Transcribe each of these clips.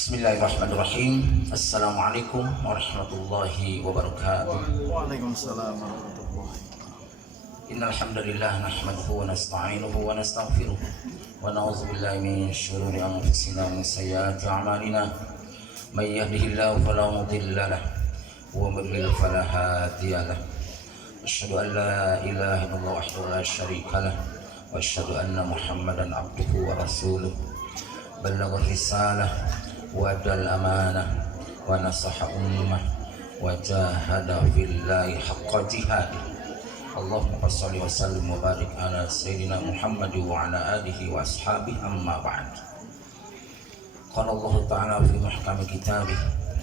Bismillahirrahmanirrahim. Assalamualaikum warahmatullahi wabarakatuh. Waalaikumsalam warahmatullahi wabarakatuh. Innal hamdalillah nahmaduhu wa nasta'inuhu wa nastaghfiruh wa na'udzu billahi min shururi anfusina wa min sayyiati a'malina. May yahdihillahu fala mudilla lahu wa man yudlil fala hadiya lahu. Asyhadu an la ilaha illallah wahdahu la syarika lahu wa asyhadu anna Muhammadan abduhu wa rasuluh. Ballagha risalah wa adal amanah wa nasaha ummah wa jahada fillahi haqqa jihadih. Allahumma shalli wa sallim wa barik ala sayyidina Muhammad wa ala alihi wa ashabihi, amma ba'd. Qala Allah ta'ala fi muhkami kitabih,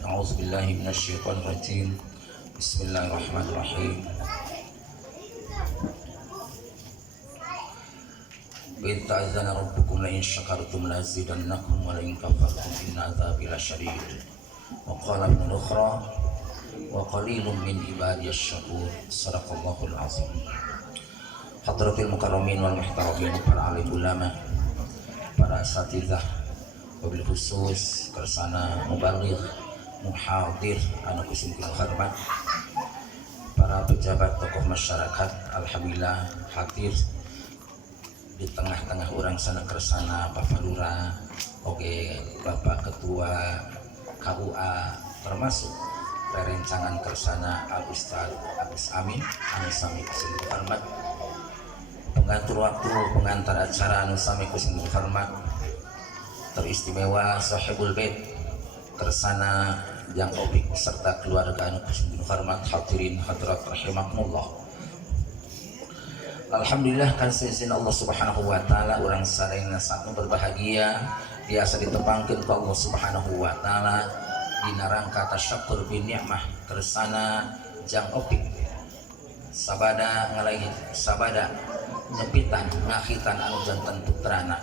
a'udzu billahi minasy syaithanir rajim. Bismillahirrahmanirrahim. Wa in ta'azzana rabbukum la in syakartum la azidannakum wa la in kafartum inna adzabi lasyadid. Wa qala ibn ukhra wa qalilun min ibadiyasy syakur. Shadaqallahul azim. Hadratil mukarramin wal muhtaramin, para alim ulama, para asatidzah, wabil khusus kersana mubaligh muhadir anu kusim kula hormat, para pejabat tokoh masyarakat, alhamdulillah hadir di tengah-tengah orang sana kersana Bapak Lurah, oke Bapak Ketua KUA, termasuk perencangan kersana Al Ustaz Agus Amin anu sami kusim hormat, pengatur waktu, pengantar acara anu sami kusim hormat, teristimewa sahibul bait kersana yang obik serta keluarga anu kusim hormat, hadirin hadirat rahimakumullah. Alhamdulillah kan seizin Allah Subhanahu wa taala urang sadayana satu berbahagia biasa ditepangkeun ku Allah Subhanahu wa taala dina rangka tasyakkur bi ni'mah kersana jang opik sabada ngalahin sabada nyepitan ngakhitan anu janten putrana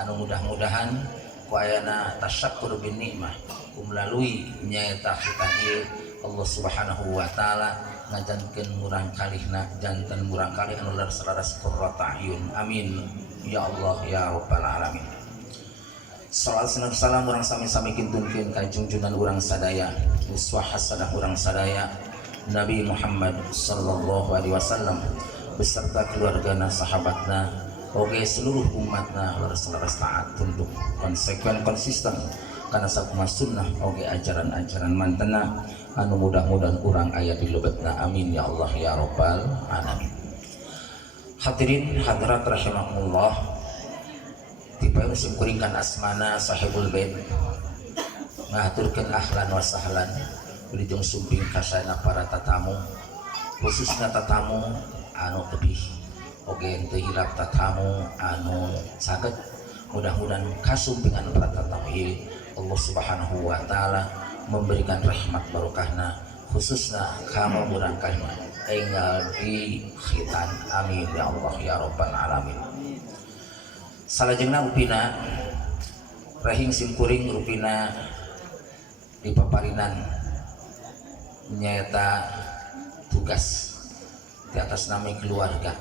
anu mudah-mudahan ku ayana tasyakkur bi ni'mah melalui nyaeta khitan ieu Allah Subhanahu wa taala ngajankeun murang kalihna janten murang kalih anu laras qurrata ayun, amin ya Allah ya rabbal alamin. Salawat salam urang sami-sami kintunkeun ka junjunan urang sadaya, uswah hasanah urang sadaya Nabi Muhammad sallallahu alaihi wasallam beserta keluargana, sahabatna, oge seluruh umatna laras taat tunduk konsekuen konsisten kana sakumaha sunnah oge ajaran-ajaran mantena anu mudah-mudahan urang aya di lebetna, amin ya Allah ya rabbal alamin. Hadirin hadirat rahimakumullah, tipe musim kuringkan asmana sahibul bait ngaturkeun ahlan wa sahlan wilujeng sumping kasana para tatamu, khususnya tatamu anu tebih oge teu hilap tatamu anu saged, mudah-mudahan kasumpingan para tatamu ieu Allah Subhanahu wa taala memberikan rahmat barokahna khususna kamu murangkahna enggal di khitan, amin ya Allah ya rabbal alamin. Salajengna upina rahing simkuring rupina di paparinan nyaeta tugas di atas nama keluarga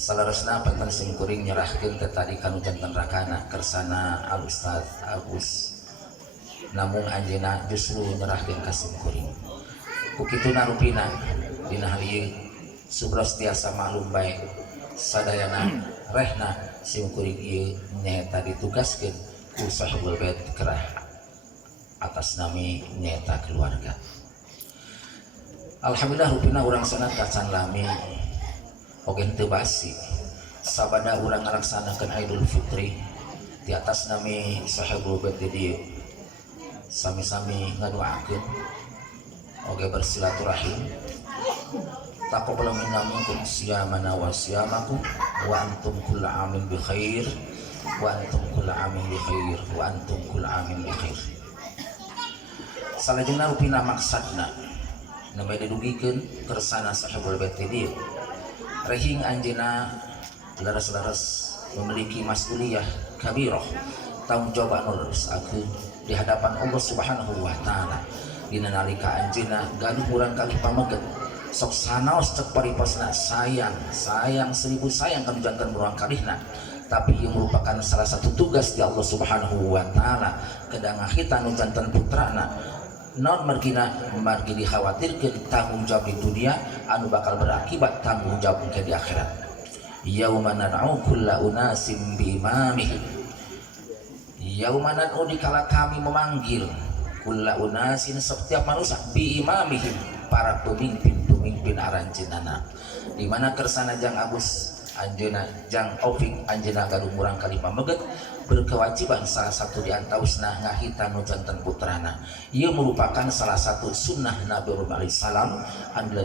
salarasna panten simkuring nyerahkeun teh tadi kanu janten rakana kersana Al Ustaz Agus, namun anjeunna justru nyerahkeun ka simkuring. Kukituna rupina dina hal ieu subros tiasa maklum bae sadayana rehna simkuring ieu nyaeta ditugaskeun ku sahibul bait kerah atas nami nyaeta keluarga. Alhamdulillah rupina urang sana kacan lami oge teu basi sabada urang ngalaksanakeun Idul Fitri di atas nami sahibul bait di dieu sami-sami ngadoakeun oge bersilaturahim taqabbal minna minkum siyamana wa siyamakum wa antum kullu amin bi khair wa antum kullu amin bi khair wa antum kullu amin bi khair. Salajengna upina maksadna nama didugikeun kersana sahibul bait dieu rahing anjeunna laras-laras memiliki mas'uliyah kabirah, tanggung jawab anu lereskeun di hadapan Allah Subhanahu wa taala dina nalika anjeunna gaduh urang kali pameget sok sanaos cek pariposna sayang seribu sayang kanu janten urang kalihna tapi yang merupakan salah satu tugas di Allah Subhanahu wa taala kedang kita nu janten putrana non margi dikhawatirkeun tanggung jawab di dunia anu bakal berakibat tanggung jawab ke di akhirat. Yauma nad'u kulla unasim bi imamihim, yauma nad'u dikala kami memanggil kulla unasin setiap manusia bi imamihim para pemimpin aranjeunana, di mana kersana jang Agus anjeuna jang Opik anjeuna gaduh murang kali pameget berkewajiban salah satu di antausna ngahita nu janten putrana. Ieu merupakan salah satu sunnah Nabi Muhammad salam anu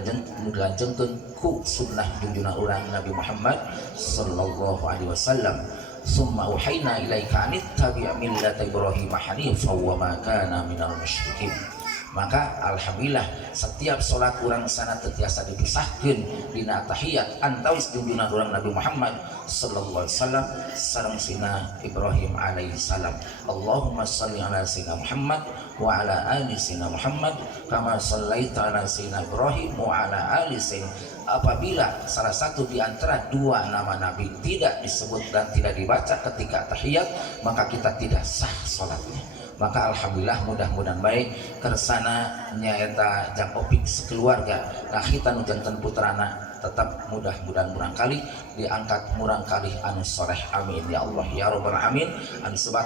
dilanjengkeun ku sunnah junjungan urang Nabi Muhammad sallallahu alaihi wasallam. Summa uhaina ilaika anittabi' millata Ibrahim hanifan wa ma kana minal musyrikin. Maka alhamdulillah setiap sholat urang sana tetiasa dipisahkeun dina tahiyat antawis junjungan urang Nabi Muhammad sallallahu alaihi wasallam sareng sina Ibrahim alaihi salam. Allahumma shalli ala sayyidina Muhammad wa ala ali sayyidina Muhammad kama shallaita ala sayyidina Ibrahim wa ala ali sayyidina. Apabila salah satu di antara dua nama Nabi tidak disebut dan tidak dibaca ketika tahiyat, maka kita tidak sah sholatnya. Maka alhamdulillah mudah-mudahan baik kersana nyaeta jang Opik sekeluarga ngahita nu janten putrana tetap mudah-mudahan murang kali diangkat murang kali anu soleh amin ya Allah ya rabbal alamin. Anu sebat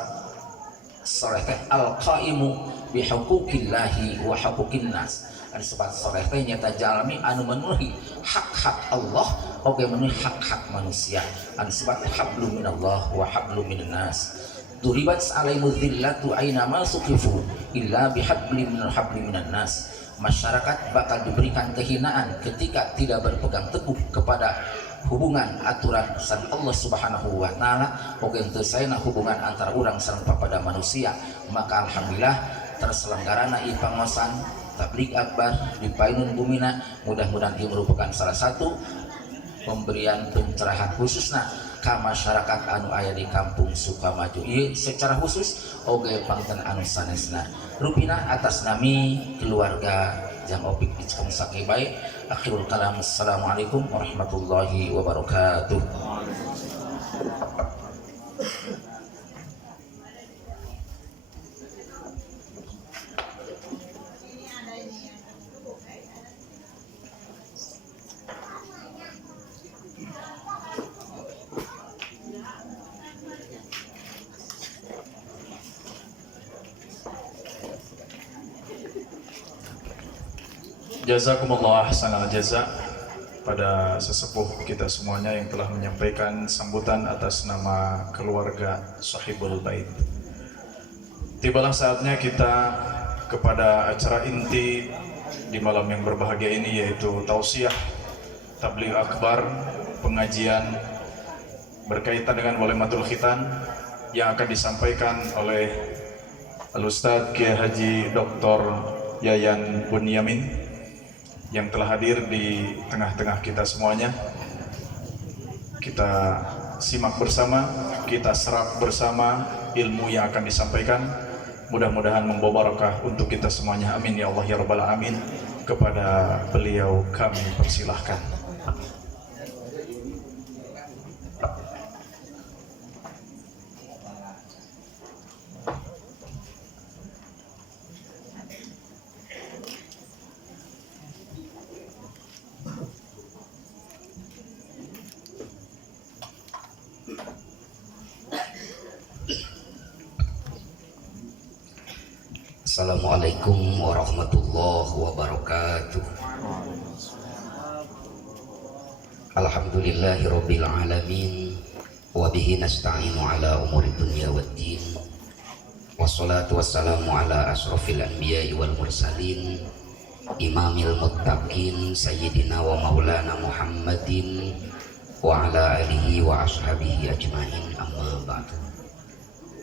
soleh teh al-qaimu bihuquqillahi wa huquqin nas. Anu sebat soleh teh nyata jalmi anu memenuhi hak-hak Allah oge memenuhi hak-hak manusia. Anu sebat hablum minallah wa hablum minan nas. Duribat alaimu dhillatu aina ma suqifu illa bihablim minan nas. Masyarakat bakal diberikan kehinaan ketika tidak berpegang teguh kepada hubungan aturan san Allah Subhanahu wa taala oge teu saena hubungan antara urang sareng papada manusia. Maka alhamdulillah terselenggarana ieu pangosan tabligh akbar di Painun Bumina, mudah-mudahan ini merupakan salah satu pemberian pencerahan khususna ka masyarakat anu aya di kampung Sukamaju. Ieu secara khusus oge pangten anu sanesna rupina atas nami keluarga jang Opik dicekeng sakibae. Akhirul kalam, assalamualaikum warahmatullahi wabarakatuh. Jazakumullah ahsanal jaza pada sesepuh kita semuanya yang telah menyampaikan sambutan atas nama keluarga Sahibul Bait. Tibalah saatnya kita kepada acara inti di malam yang berbahagia ini, yaitu tausiah tabligh akbar, pengajian berkaitan dengan walematul khitan yang akan disampaikan oleh Al-Ustadz Kiai Haji Dr. Yayan Bunyamin yang telah hadir di tengah-tengah kita semuanya. Kita simak bersama, kita serap bersama ilmu yang akan disampaikan. Mudah-mudahan membawa barakah untuk kita semuanya, amin ya Allah ya rabbal alamin. Kepada beliau kami persilahkan. Assalamualaikum warahmatullahi wabarakatuh. Alhamdulillahirabbil alamin wa bihi nasta'inu ala umuri dunya waddin. Wassalatu wassalamu ala asrofil anbiya'i wal mursalin imamil muttaqin sayyidina wa maulana Muhammadin wa ala alihi wa ashabihi ajmain, amma ba'du.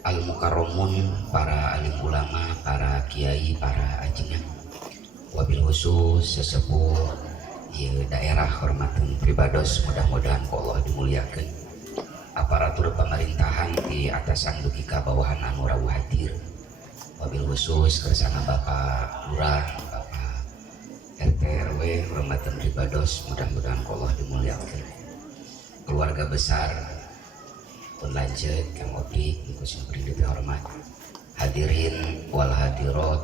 Al-Mukarramun, para alim ulama, para kiai, para ajengan, wabil khusus sesepuh di daerah hormatan pribados, mudah-mudahan Allah dimuliakan. Aparatur pemerintahan di atasan dugi ka bawahan anu rawuh hadir, wabil khusus kersana Bapak Lurah, Bapak RT RW hormatan pribados, mudah-mudahan Allah dimuliakan. Keluarga besar pun lanjut Kang Opik khusus beri hormat hadirin wal hadirat.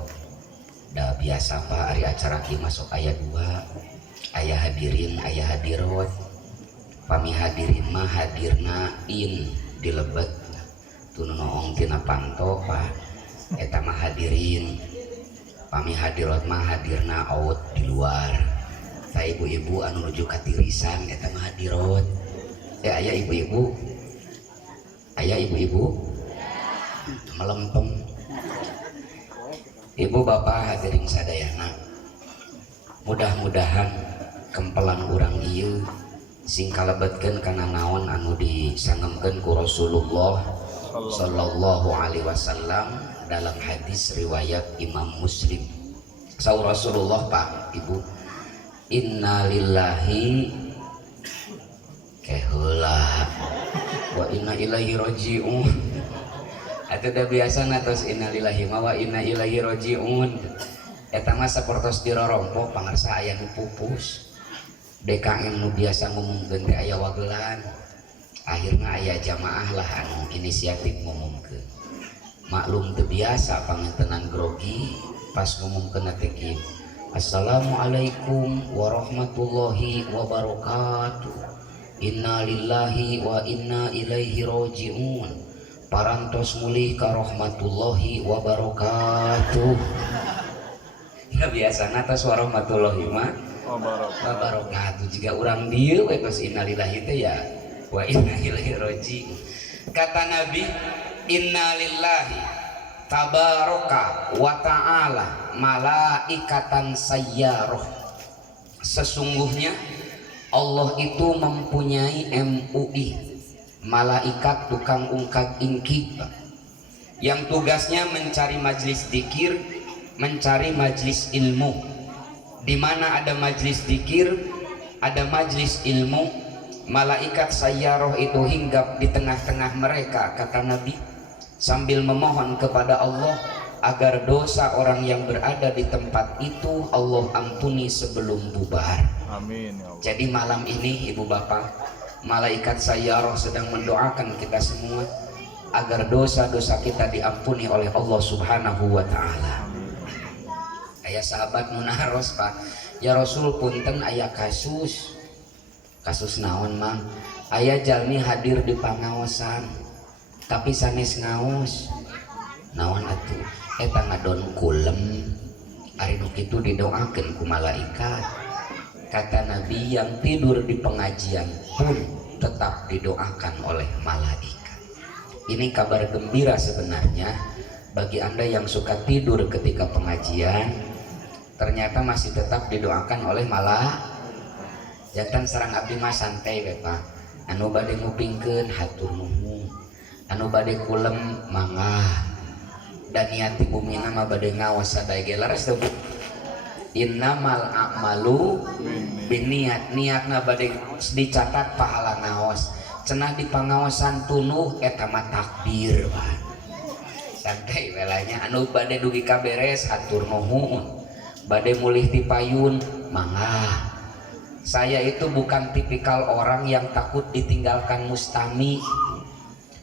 Da biasa Pak hari acara ki masuk ayat 2 ayah hadirin ayah hadirat pami hadirin mah hadirna in dilebet tunu noong tina panto Pak eta mah hadirin pami hadirat mah hadirna out di luar. Saya ibu-ibu anu nuju katirisan eta mah hadirat. Aya ibu-ibu melempem. Ibu bapak hadirin sadayana, mudah-mudahan kempelan urang ieu sing kalebetkeun kana naon anu disangemkeun ku Rasulullah sallallahu alaihi wasallam dalam hadis riwayat Imam Muslim. Saur Rasulullah Pak Ibu, inna lillahi keheula wa inna ilaihi rajiun. Atuh da biasa natos innalillahi wa inna ilaihi rajiun. Eta mah sapertos dirorompo pangarsa aya nu pupus. DKM nu biasa ngomongkeun teh aya wagelan. Akhirna aya jamaah lah anu inisiatif ngomongkeun. Maklum teu biasa pangantenan grogi pas ngomongkeun teh kieu. Assalamualaikum warahmatullahi wabarakatuh. Inna lillahi wa inna ilaihi rajiun. Parantos mulih ka rahmatullahi wabarakatuh. Ya biasa nata suara rahmatullahi mah wabarakatuh. Jika urang dieu we tos innalillahi teh ya wa inna ilaihi rajiun. Kata Nabi, inna lillahi tabaraka wa ta'ala malaikatan sayyarah. Sesungguhnya Allah itu mempunyai MUI, malaikat tukang ungkap ingkik, yang tugasnya mencari majlis dzikir, mencari majlis ilmu. Di mana ada majlis dzikir, ada majlis ilmu, malaikat sayyarah itu hinggap di tengah-tengah mereka, kata Nabi, sambil memohon kepada Allah agar dosa orang yang berada di tempat itu Allah ampuni sebelum bubar. Amin ya Allah. Jadi malam ini ibu bapak, malaikat sayyarah sedang mendoakan kita semua agar dosa-dosa kita diampuni oleh Allah Subhanahu wa taala. Aya sahabat nunaros Pak, ya Rasul punten aya kasus naon mang? Aya jalmi hadir di pangaosan tapi sanes ngaos. Naon atuh? Eta ngadon kulem. Ari nu kitu didoakeun ku malaikat. Kata Nabi, yang tidur di pengajian pun tetap didoakan oleh malaikat. Ini kabar gembira sebenarnya bagi Anda yang suka tidur ketika pengajian, ternyata masih tetap didoakan oleh malaikat. Jantan sareng abdi mah santai we Pak. Anu bade ngupingkeun hatur nuhun. Anu bade kulem mangga. Dan niat di bumi nama bade ngawas sadaya ge laras teu. Innamal a'malu binniat, niatna bade dicatat pahala ngaos. Cenah di pangaosan tunuh eta mah takbir Pak. Santai welanya anu bade dugi kaberes hatur nuhun. Bade mulih di payun mangga. Saya itu bukan tipikal orang yang takut ditinggalkan mustami.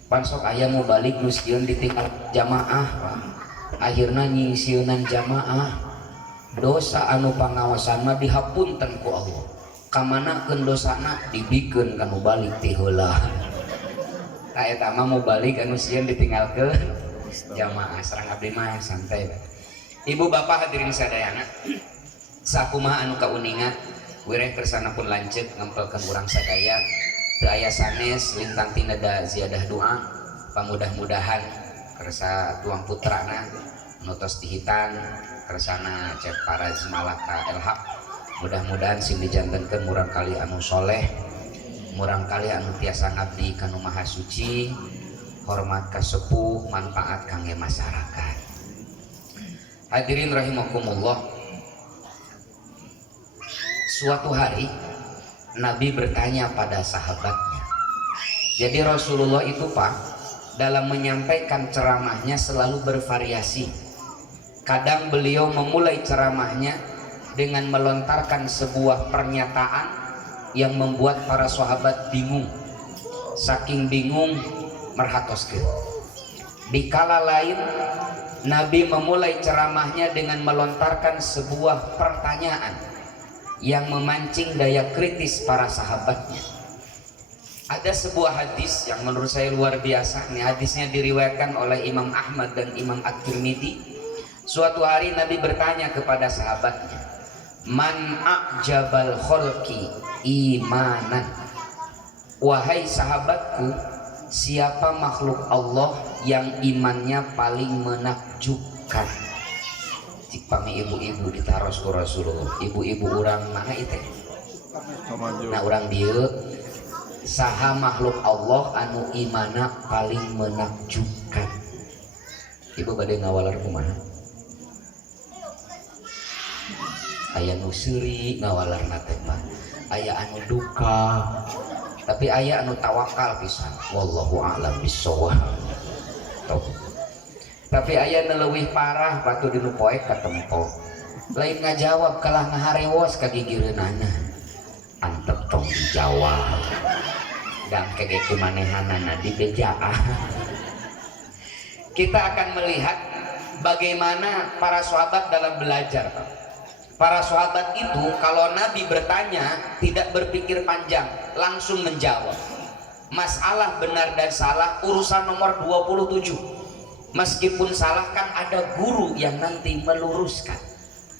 Pansok aya mau balik nusieun ditinggal jamaah Pak. Akhirna nyisieunan jamaah. Dosa anu pangawasan mah dihapunten ku Allah. Kamanakeun dosana dibikeun kanu balik ti heula. Ta eta mah mau balik anu sieun ditinggalkeun jamaah. Sareng abdi mah santai Pak. Ibu bapak hadirin sadayana, sakumaha anu kauningan wireh kersana pun lanjut ngempelkeun urang sadaya. Teu aya sanes lintang tinada ziyadah doa pamudah-mudahan kersa tuang putrana nutos dihitan kersana cek para malaka elhaq. Mudah-mudahan sing dijantenkeun murang kali anu soleh, murang kali anu tiasa ngabdi kanu maha suci, hormat ka sepuh, manfaat kangge masyarakat. Hadirin rahimakumullah, suatu hari Nabi bertanya pada sahabatnya. Jadi Rasulullah itu Pak, dalam menyampaikan ceramahnya selalu bervariasi. Kadang beliau memulai ceramahnya dengan melontarkan sebuah pernyataan yang membuat para sahabat bingung. Saking bingung, merhatoskeun. Di kala lain Nabi memulai ceramahnya dengan melontarkan sebuah pertanyaan yang memancing daya kritis para sahabatnya. Ada sebuah hadis yang menurut saya luar biasa. Ini hadisnya diriwayatkan oleh Imam Ahmad dan Imam At-Tirmidzi. Suatu hari Nabi bertanya kepada sahabatnya, "Man a'jabal khalqi imanan?" Wahai sahabatku, siapa makhluk Allah yang imannya paling menakjubkan? Cik pami ibu-ibu ditaros ku Rasulullah. Ibu-ibu urang mana itu? Nah urang dieu saha makhluk Allah anu imana paling menakjubkan. Ibu bade ngawalar kumaha? Aya nu seuri ngawalarna teh mah, aya anu duka, tapi aya anu tawakal pisan. Wallahu a'lam bissawab. Tapi aya nu leuwih parah batu dinu poek katempo. Lain ngajawab kalah ngaharewos ka gigireunana. Antep tong dijawab. Dan kege kumanehanana dibejaan. Kita akan melihat bagaimana para sahabat dalam belajar. Para sahabat itu kalau Nabi bertanya tidak berpikir panjang, langsung menjawab. Masalah benar dan salah urusan nomor 27. Meskipun salah kan ada guru yang nanti meluruskan.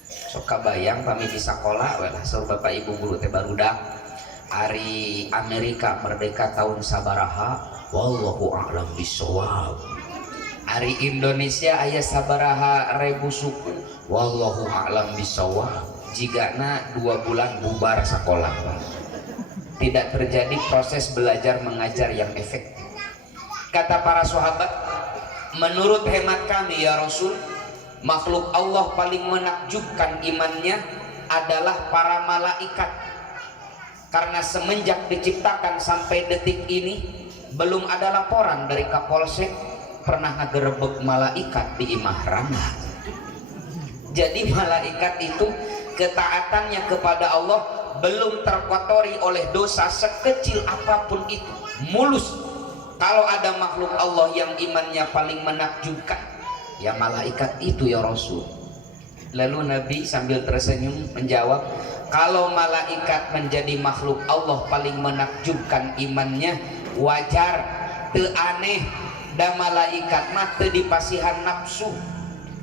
Sok kabayang pami di sekolah welah saur bapak ibu guru teh barudak hari Amerika merdeka tahun sabaraha, wallahu a'lam bissawab. Hari Indonesia aya sabaraha ribu suku, wallahu a'lam bissawab. Jigana 2 bulan bubar sekolah. Tidak terjadi proses belajar mengajar yang efektif. Kata para sahabat, menurut hemat kami ya Rasul, makhluk Allah paling menakjubkan imannya adalah para malaikat. Karena semenjak diciptakan sampai detik ini belum ada laporan dari Kapolsek pernah ngagerebek malaikat di imah rana. Jadi malaikat itu ketaatannya kepada Allah belum terkotori oleh dosa sekecil apapun itu, mulus. Kalau ada makhluk Allah yang imannya paling menakjubkan, ya malaikat itu ya Rasul. Lalu Nabi sambil tersenyum menjawab, kalau malaikat menjadi makhluk Allah paling menakjubkan imannya, wajar, teu aneh. Da malaikat mah teu dipasihan nafsu.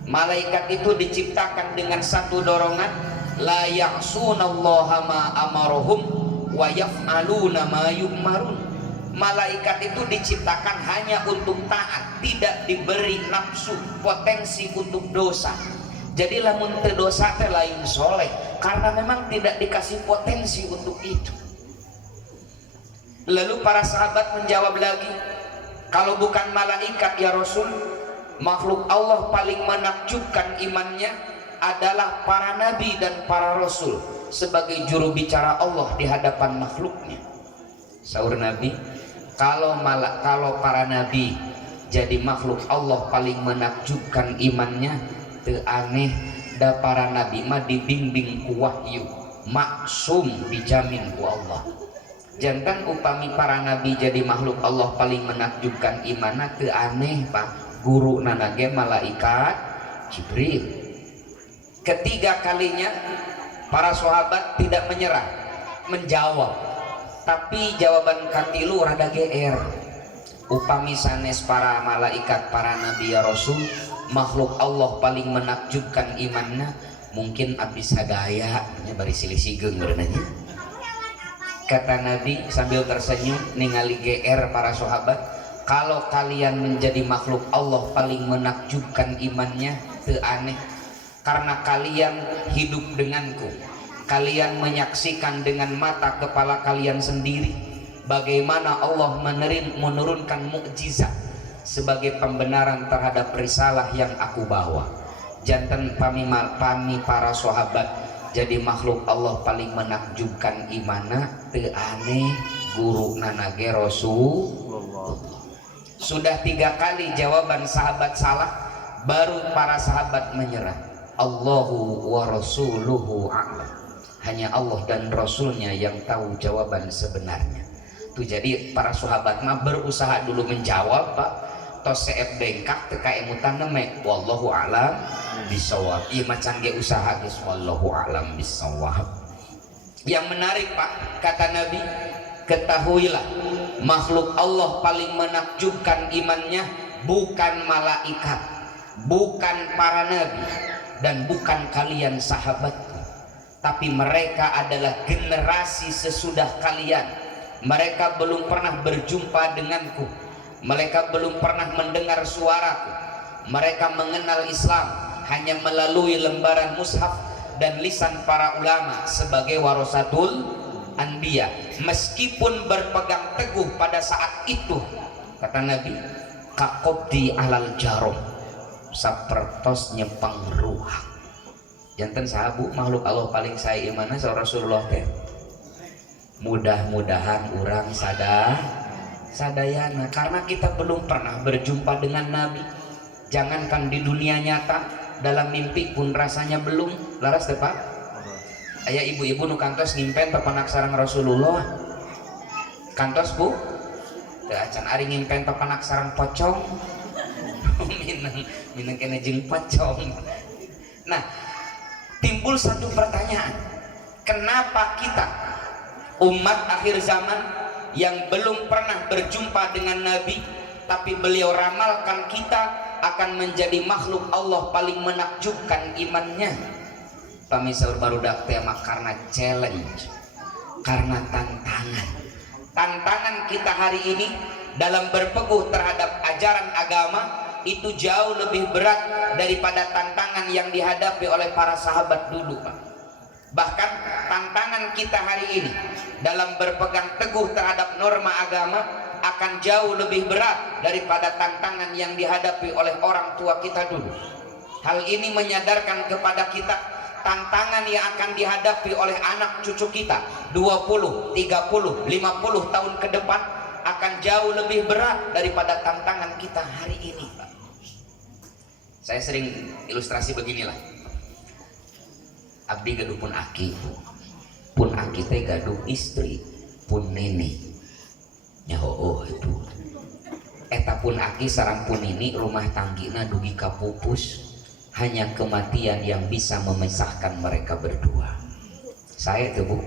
Malaikat itu diciptakan dengan satu dorongan, la ya'sunallaha ma amarahum wa yaf'aluna ma yu'marun. Malaikat itu diciptakan hanya untuk taat, tidak diberi nafsu, potensi untuk dosa. Jadi lamun teu dosa teh lain soleh, karena memang tidak dikasih potensi untuk itu. Lalu para sahabat menjawab lagi, kalau bukan malaikat ya Rasul, makhluk Allah paling menakjubkan imannya adalah para nabi dan para rasul sebagai juru bicara Allah di hadapan makhluknya. Saur Nabi, kalau para nabi jadi makhluk Allah paling menakjubkan imannya, teu aneh da para nabi mah dibimbing ku wahyu, maksum dijamin ku Allah. Jantan upami para nabi jadi makhluk Allah paling menakjubkan imanna, teu aneh Pak, guru nanage malaikat Jibril. Ketiga kalinya para sahabat tidak menyerah, menjawab. Tapi jawaban katilu rada GR. Upami sanes para malaikat, para nabi ya Rasul, makhluk Allah paling menakjubkan imanna, mungkin abis sadaya nya bari silih sigeung beunanya. Kata Nabi sambil tersenyum ningali GR para sahabat, kalau kalian menjadi makhluk Allah paling menakjubkan imannya, teu aneh, karena kalian hidup denganku. Kalian menyaksikan dengan mata kepala kalian sendiri bagaimana Allah menurunkan mukjizat sebagai pembenaran terhadap risalah yang aku bawa. Janten pami para sahabat jadi makhluk Allah paling menakjubkan imana, teu aneh guru nanage Rasulullah. Sudah 3 kali jawaban sahabat salah, baru para sahabat menyerah. Allahu wa rasuluhu a'lam. Hanya Allah dan Rasulnya yang tahu jawaban sebenarnya. Tuh jadi para sahabat mah berusaha dulu menjawab Pak. Tos seep bengkak teka emutan nemek wallahu alam bisawab. Ieu macan ge usaha geus wallahu alam bisawab. Yang menarik Pak, kata Nabi, ketahuilah makhluk Allah paling menakjubkan imannya bukan malaikat, bukan para nabi, dan bukan kalian sahabatku, tapi mereka adalah generasi sesudah kalian. Mereka belum pernah berjumpa denganku, mereka belum pernah mendengar suaraku, mereka mengenal Islam hanya melalui lembaran mushaf dan lisan para ulama sebagai warasatul anbiya. Meskipun berpegang teguh pada saat itu, kata Nabi, kakobdi alal jarom, sapertos nyepang ruah. Janten sahabu makhluk Allah paling saya imana seorang Rasulullah teh. Mudah-mudahan orang sadayana, karena kita belum pernah berjumpa dengan Nabi. Jangankan di dunia nyata, dalam mimpi pun rasanya belum. Laras tepat aya ibu-ibu nu kantos ngimpen pepanak sareng Rasulullah. Kantos bu teu acan ari ngimpen pepanak sareng pocong. minang kena jeung pocong. Nah, timbul satu pertanyaan, kenapa kita umat akhir zaman yang belum pernah berjumpa dengan Nabi, tapi beliau ramalkan kita akan menjadi makhluk Allah paling menakjubkan imannya? Pamisaur barudak tema karena challenge, karena tantangan kita hari ini dalam berpeguh terhadap ajaran agama itu jauh lebih berat daripada tantangan yang dihadapi oleh para sahabat dulu Pak. Bahkan tantangan kita hari ini dalam berpegang teguh terhadap norma agama akan jauh lebih berat daripada tantangan yang dihadapi oleh orang tua kita dulu. Hal ini menyadarkan kepada kita tantangan yang akan dihadapi oleh anak cucu kita 20, 30, 50 tahun ke depan akan jauh lebih berat daripada tantangan kita hari ini Pak. Saya sering ilustrasi beginilah. Abdi gaduh pun aki teh gaduh istri pun nini nyaho itu eta pun aki sareng pun nini rumah tanggina dugi kapupus. Hanya kematian yang bisa memisahkan mereka berdua. Saya tuh bu,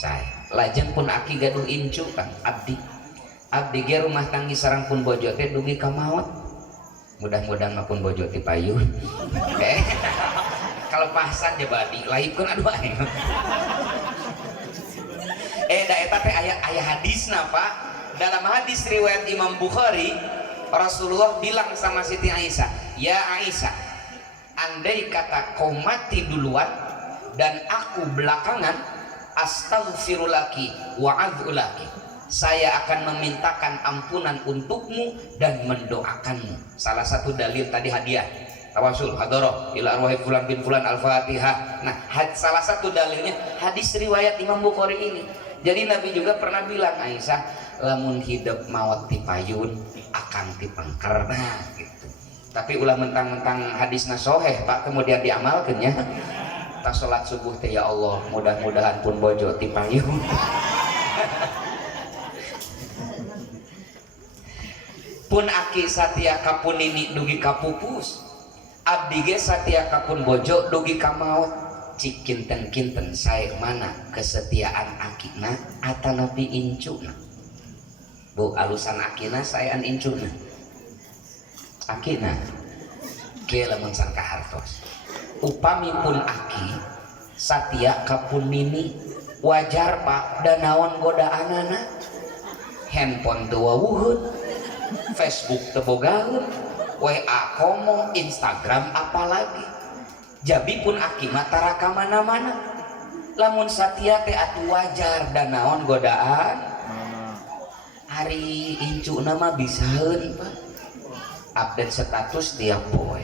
saya lajeng pun aki gaduh incu kan abdi ge rumah tanggi sareng pun bojo teh dugi ka maot. Mudah-mudahan mapun bojo ti payun. Kalau pasan ya badi lahipkeun aduh aing. Da eta teh aya hadisna Pak. Dalam hadis riwayat Imam Bukhari, Rasulullah bilang sama Siti Aisyah, "Ya Aisyah, andai kata kau mati duluan dan aku belakangan, astaghfirulaki wa adzulaki. Saya akan memintakan ampunan untukmu dan mendoakanmu." Salah satu dalil tadi hadiah tawasul hadoroh ila arwahi fulan bin fulan al-fatihah. Nah, salah satu dalilnya hadis riwayat Imam Bukhari ini. Jadi Nabi juga pernah bilang, Aisyah, lamun hidup maut ti payun akan ti pengker. Nah gitu. Tapi ulah mentang-mentang hadisna soheh Pak kemudian diamalkan ya. Tak sholat subuh teh ya Allah, mudah-mudahan pun bojo ti payun. Pun aki satia kapun ini dugi kapupus, abdi ge satia kapun bojo dugi ka maot. Cik kinten-kinten sae mana kesetiaan akina atanapi incuna. Bu alusan akina saean incuna. Akina ge lamun sang kahartos. Upami pun aki satia kapun nini wajar Pak dan naon godaanana. Handphone teu wawuheun, Facebook teu bogaheun, WA komo, Instagram apalagi. Jabi pun aki mata raka mana-mana. Lamun satia teh atuh wajar dan naon godaan. Hari incu nama bisaheun Pak. Update status tiap poe.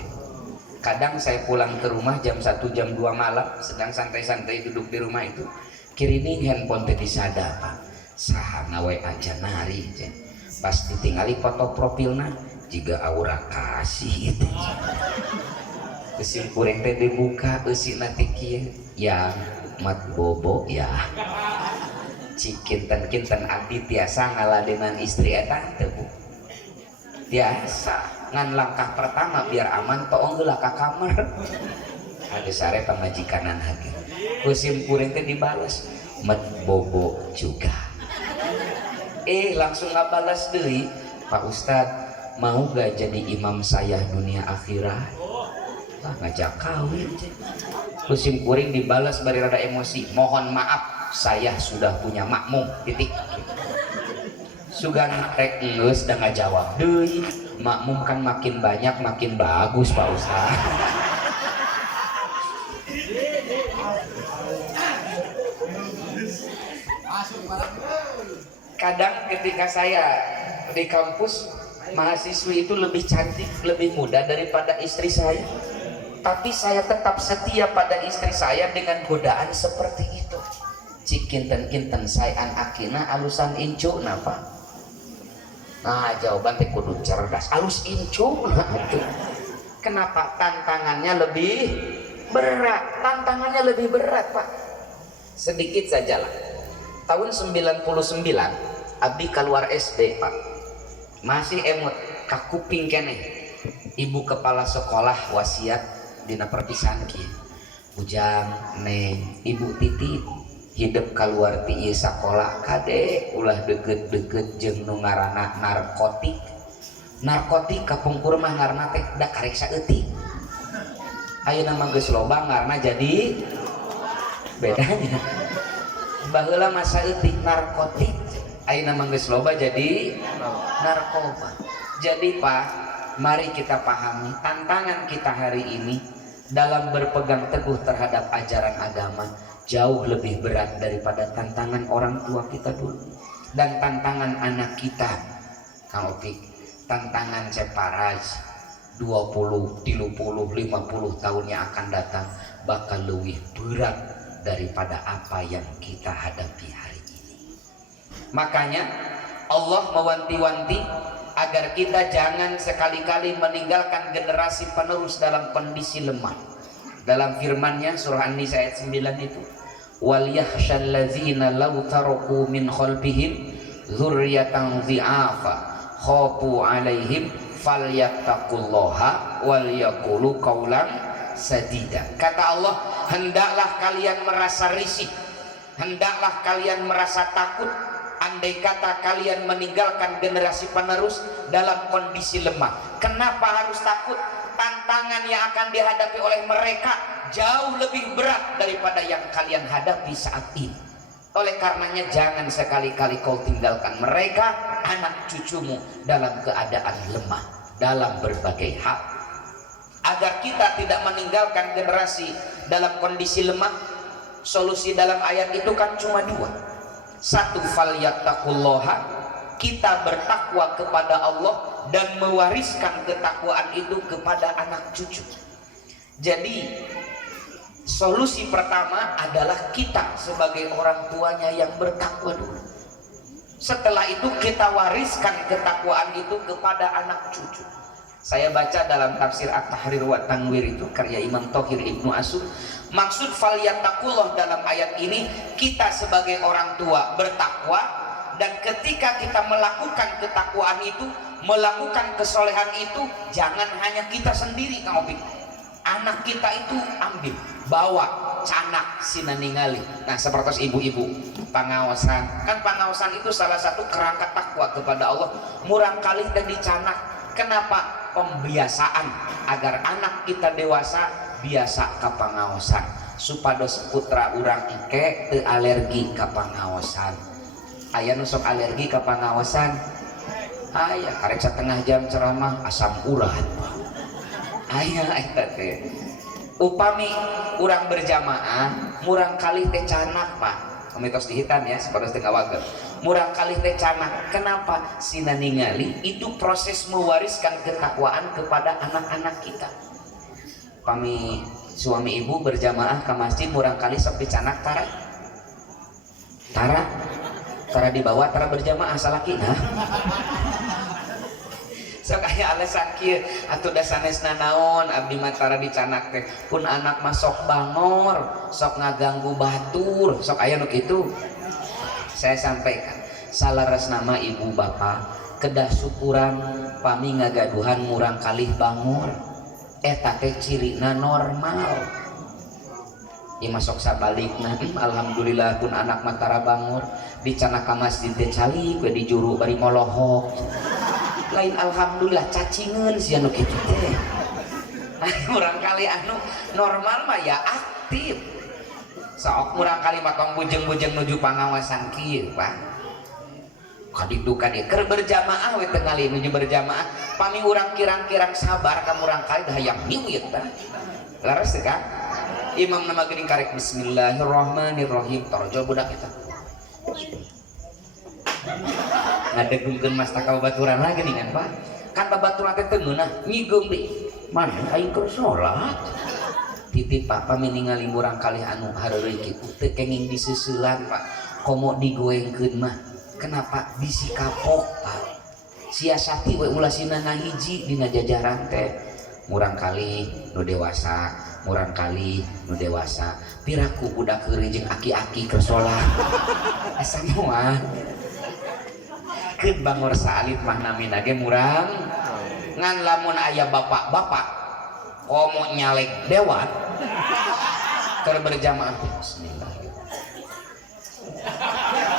Kadang saya pulang ke rumah jam 1 jam 2 malam sedang santai-santai duduk di rumah itu. Kirining handphone teh disada Pak. Saha ngawe aja nari je. Pas ditinggali foto profilna jiga aura kasih itu. Eusin kuring teh dibuka eusin nanti kieu yang mat bobo ya. Cikinten-kinten abdi tiasa ngaladenan istri eta teu Bu? Tiasa ngan langkah pertama biar aman toong geula ka kamar. Ada sare pamajikanan hage. Kusim kuring teh dibales, met bobo juga. Langsung ngabalas deui, Pak Ustad, mau gak jadi imam saya dunia akhirat? Ngajak kawin. Kusim kuring dibalas bari rada emosi, mohon maaf saya sudah punya makmum, titik. Sugan rek geus da ngajawab deui, makmum kan makin banyak makin bagus Pak Ustad. Kadang ketika saya di kampus, mahasiswi itu lebih cantik, lebih muda daripada istri saya, tapi saya tetap setia pada istri saya dengan godaan seperti itu. Cikinten-kinten sayan akina alusan incu napa? Nah jawaban teh kudu cerdas, alus incu nah, itu. Kenapa tantangannya lebih berat? Tantangannya lebih berat Pak. Sedikit sajalah. Tahun 99 abdi keluar SD Pak, masih emut kakuping keneh. Ibu kepala sekolah wasiat dina perpisahan kieu, ujang neng ibu titip hidup keluar ti ieu sakola kade ulah deket-deket jeung nu ngaranna narkotik. Narkotik kapungkur mah ngaranna teh da karek saeutik, ayeuna mah geus loba ngaranna jadi bedanya. Baheula masa eutik narkotik, ayeuna mah geus loba jadi narkoba. Jadi Pak, mari kita pahami tantangan kita hari ini dalam berpegang teguh terhadap ajaran agama jauh lebih berat daripada tantangan orang tua kita dulu dan tantangan anak kita. Kang Opik, tantangan Ceparaj 20, 30, 50 tahun yang akan datang bakal lebih berat daripada apa yang kita hadapi hari ini. Makanya Allah mewanti-wanti agar kita jangan sekali-kali meninggalkan generasi penerus dalam kondisi lemah. Dalam firman-Nya surah An-Nisa ayat 9 itu, wal yakhshal ladzina law taraku min khalfihim dzurriyyatan dhi'afa khafu 'alaihim falyattaqullaha wal yaqulu qaulan sadida. Kata Allah, hendaklah kalian merasa risih, hendaklah kalian merasa takut andai kata kalian meninggalkan generasi penerus dalam kondisi lemah. Kenapa harus takut? Tantangan yang akan dihadapi oleh mereka jauh lebih berat daripada yang kalian hadapi saat ini. Oleh karenanya jangan sekali-kali kau tinggalkan mereka, anak cucumu, dalam keadaan lemah dalam berbagai hal. Agar kita tidak meninggalkan generasi dalam kondisi lemah, solusi dalam ayat itu kan cuma dua. Satu, falyattaqullaha, kita bertakwa kepada Allah dan mewariskan ketakwaan itu kepada anak cucu. Jadi solusi pertama adalah kita sebagai orang tuanya yang bertakwa dulu. Setelah itu kita wariskan ketakwaan itu kepada anak cucu. Saya baca dalam tafsir At-Tahrir wa Tanwir itu karya Imam Thohir Ibnu Asur, maksud falyattaqullah dalam ayat ini kita sebagai orang tua bertakwa, dan ketika kita melakukan ketakwaan itu, melakukan kesolehan itu, jangan hanya kita sendiri Kang Opik, anak kita itu ambil, bawa, canak sina ningali. Nah seperti ibu-ibu pangaosan, kan pangaosan itu salah satu kerangka takwa kepada Allah, murang kali dan dicanak. Kenapa? Pembiasaan agar anak kita dewasa biasa ka pangaosan, supados putra urang engke teu alergi ka pangaosan. Aya nu sok alergi ka pangaosan, aya karek setengah jam ceramah asam urat. Aya eta teh. Upami urang berjamaah murang kali teh canak Pak, mitos dihitan ya seperti setengah wagel, murang kali teh canak. Kenapa? Sina ningali itu proses mewariskan ketakwaan kepada anak-anak kita. Kami suami ibu berjamaah ke masjid murang kali sepi canak tara dibawa tara berjamaah salaki nah. Sok aya alasan kieu atuh da sanesna naon abdi mah tara dicanak teh pun anak mah sok bangor, sok ngaganggu batur, sok aya nu kitu. saya sampaikan salaras nama ibu bapak kedah syukuran pami ngagaduhan murang kalih bangur eta teh cirina normal ya masuk sabalikna alhamdulillah pun anak matara bangur dicana ka masjid teh calik we di juru bari molohok lain alhamdulillah cacingeun sia nu kitu teh murang kali anu normal mah ya aktif sok murang kali mah tong bujeng-bujeng nuju pangawasan kieu Pak kadidukan dia keur berjamaah we teu ngali nuju berjamaah pami urang kirang-kirang sabar ka murang kali dah hayang niwit tah laras teh kan imam nama geuning karek bismillahirrahmanirrahim torojol budak eta ngadegungkeun mas tak babaturan lagi nih kan Pak kan babaturan teh teu ngeunah nyigeung deui mana aing keur salat titip papa ningali murang kali anu hareureuk kitu teu kenging diseuselan Pak komo digoengkeun mah kenapa bisi kapok Pak siasati we ulasina na hiji dina jajaran teh murang kali nu dewasa murang kali nu dewasa piraku budak heureung jeung aki-aki keur salat asa moal keun bangor salit mah namina ge murang ngan lamun aya bapak-bapak komo nyalek dewat keur berjamaah bismillah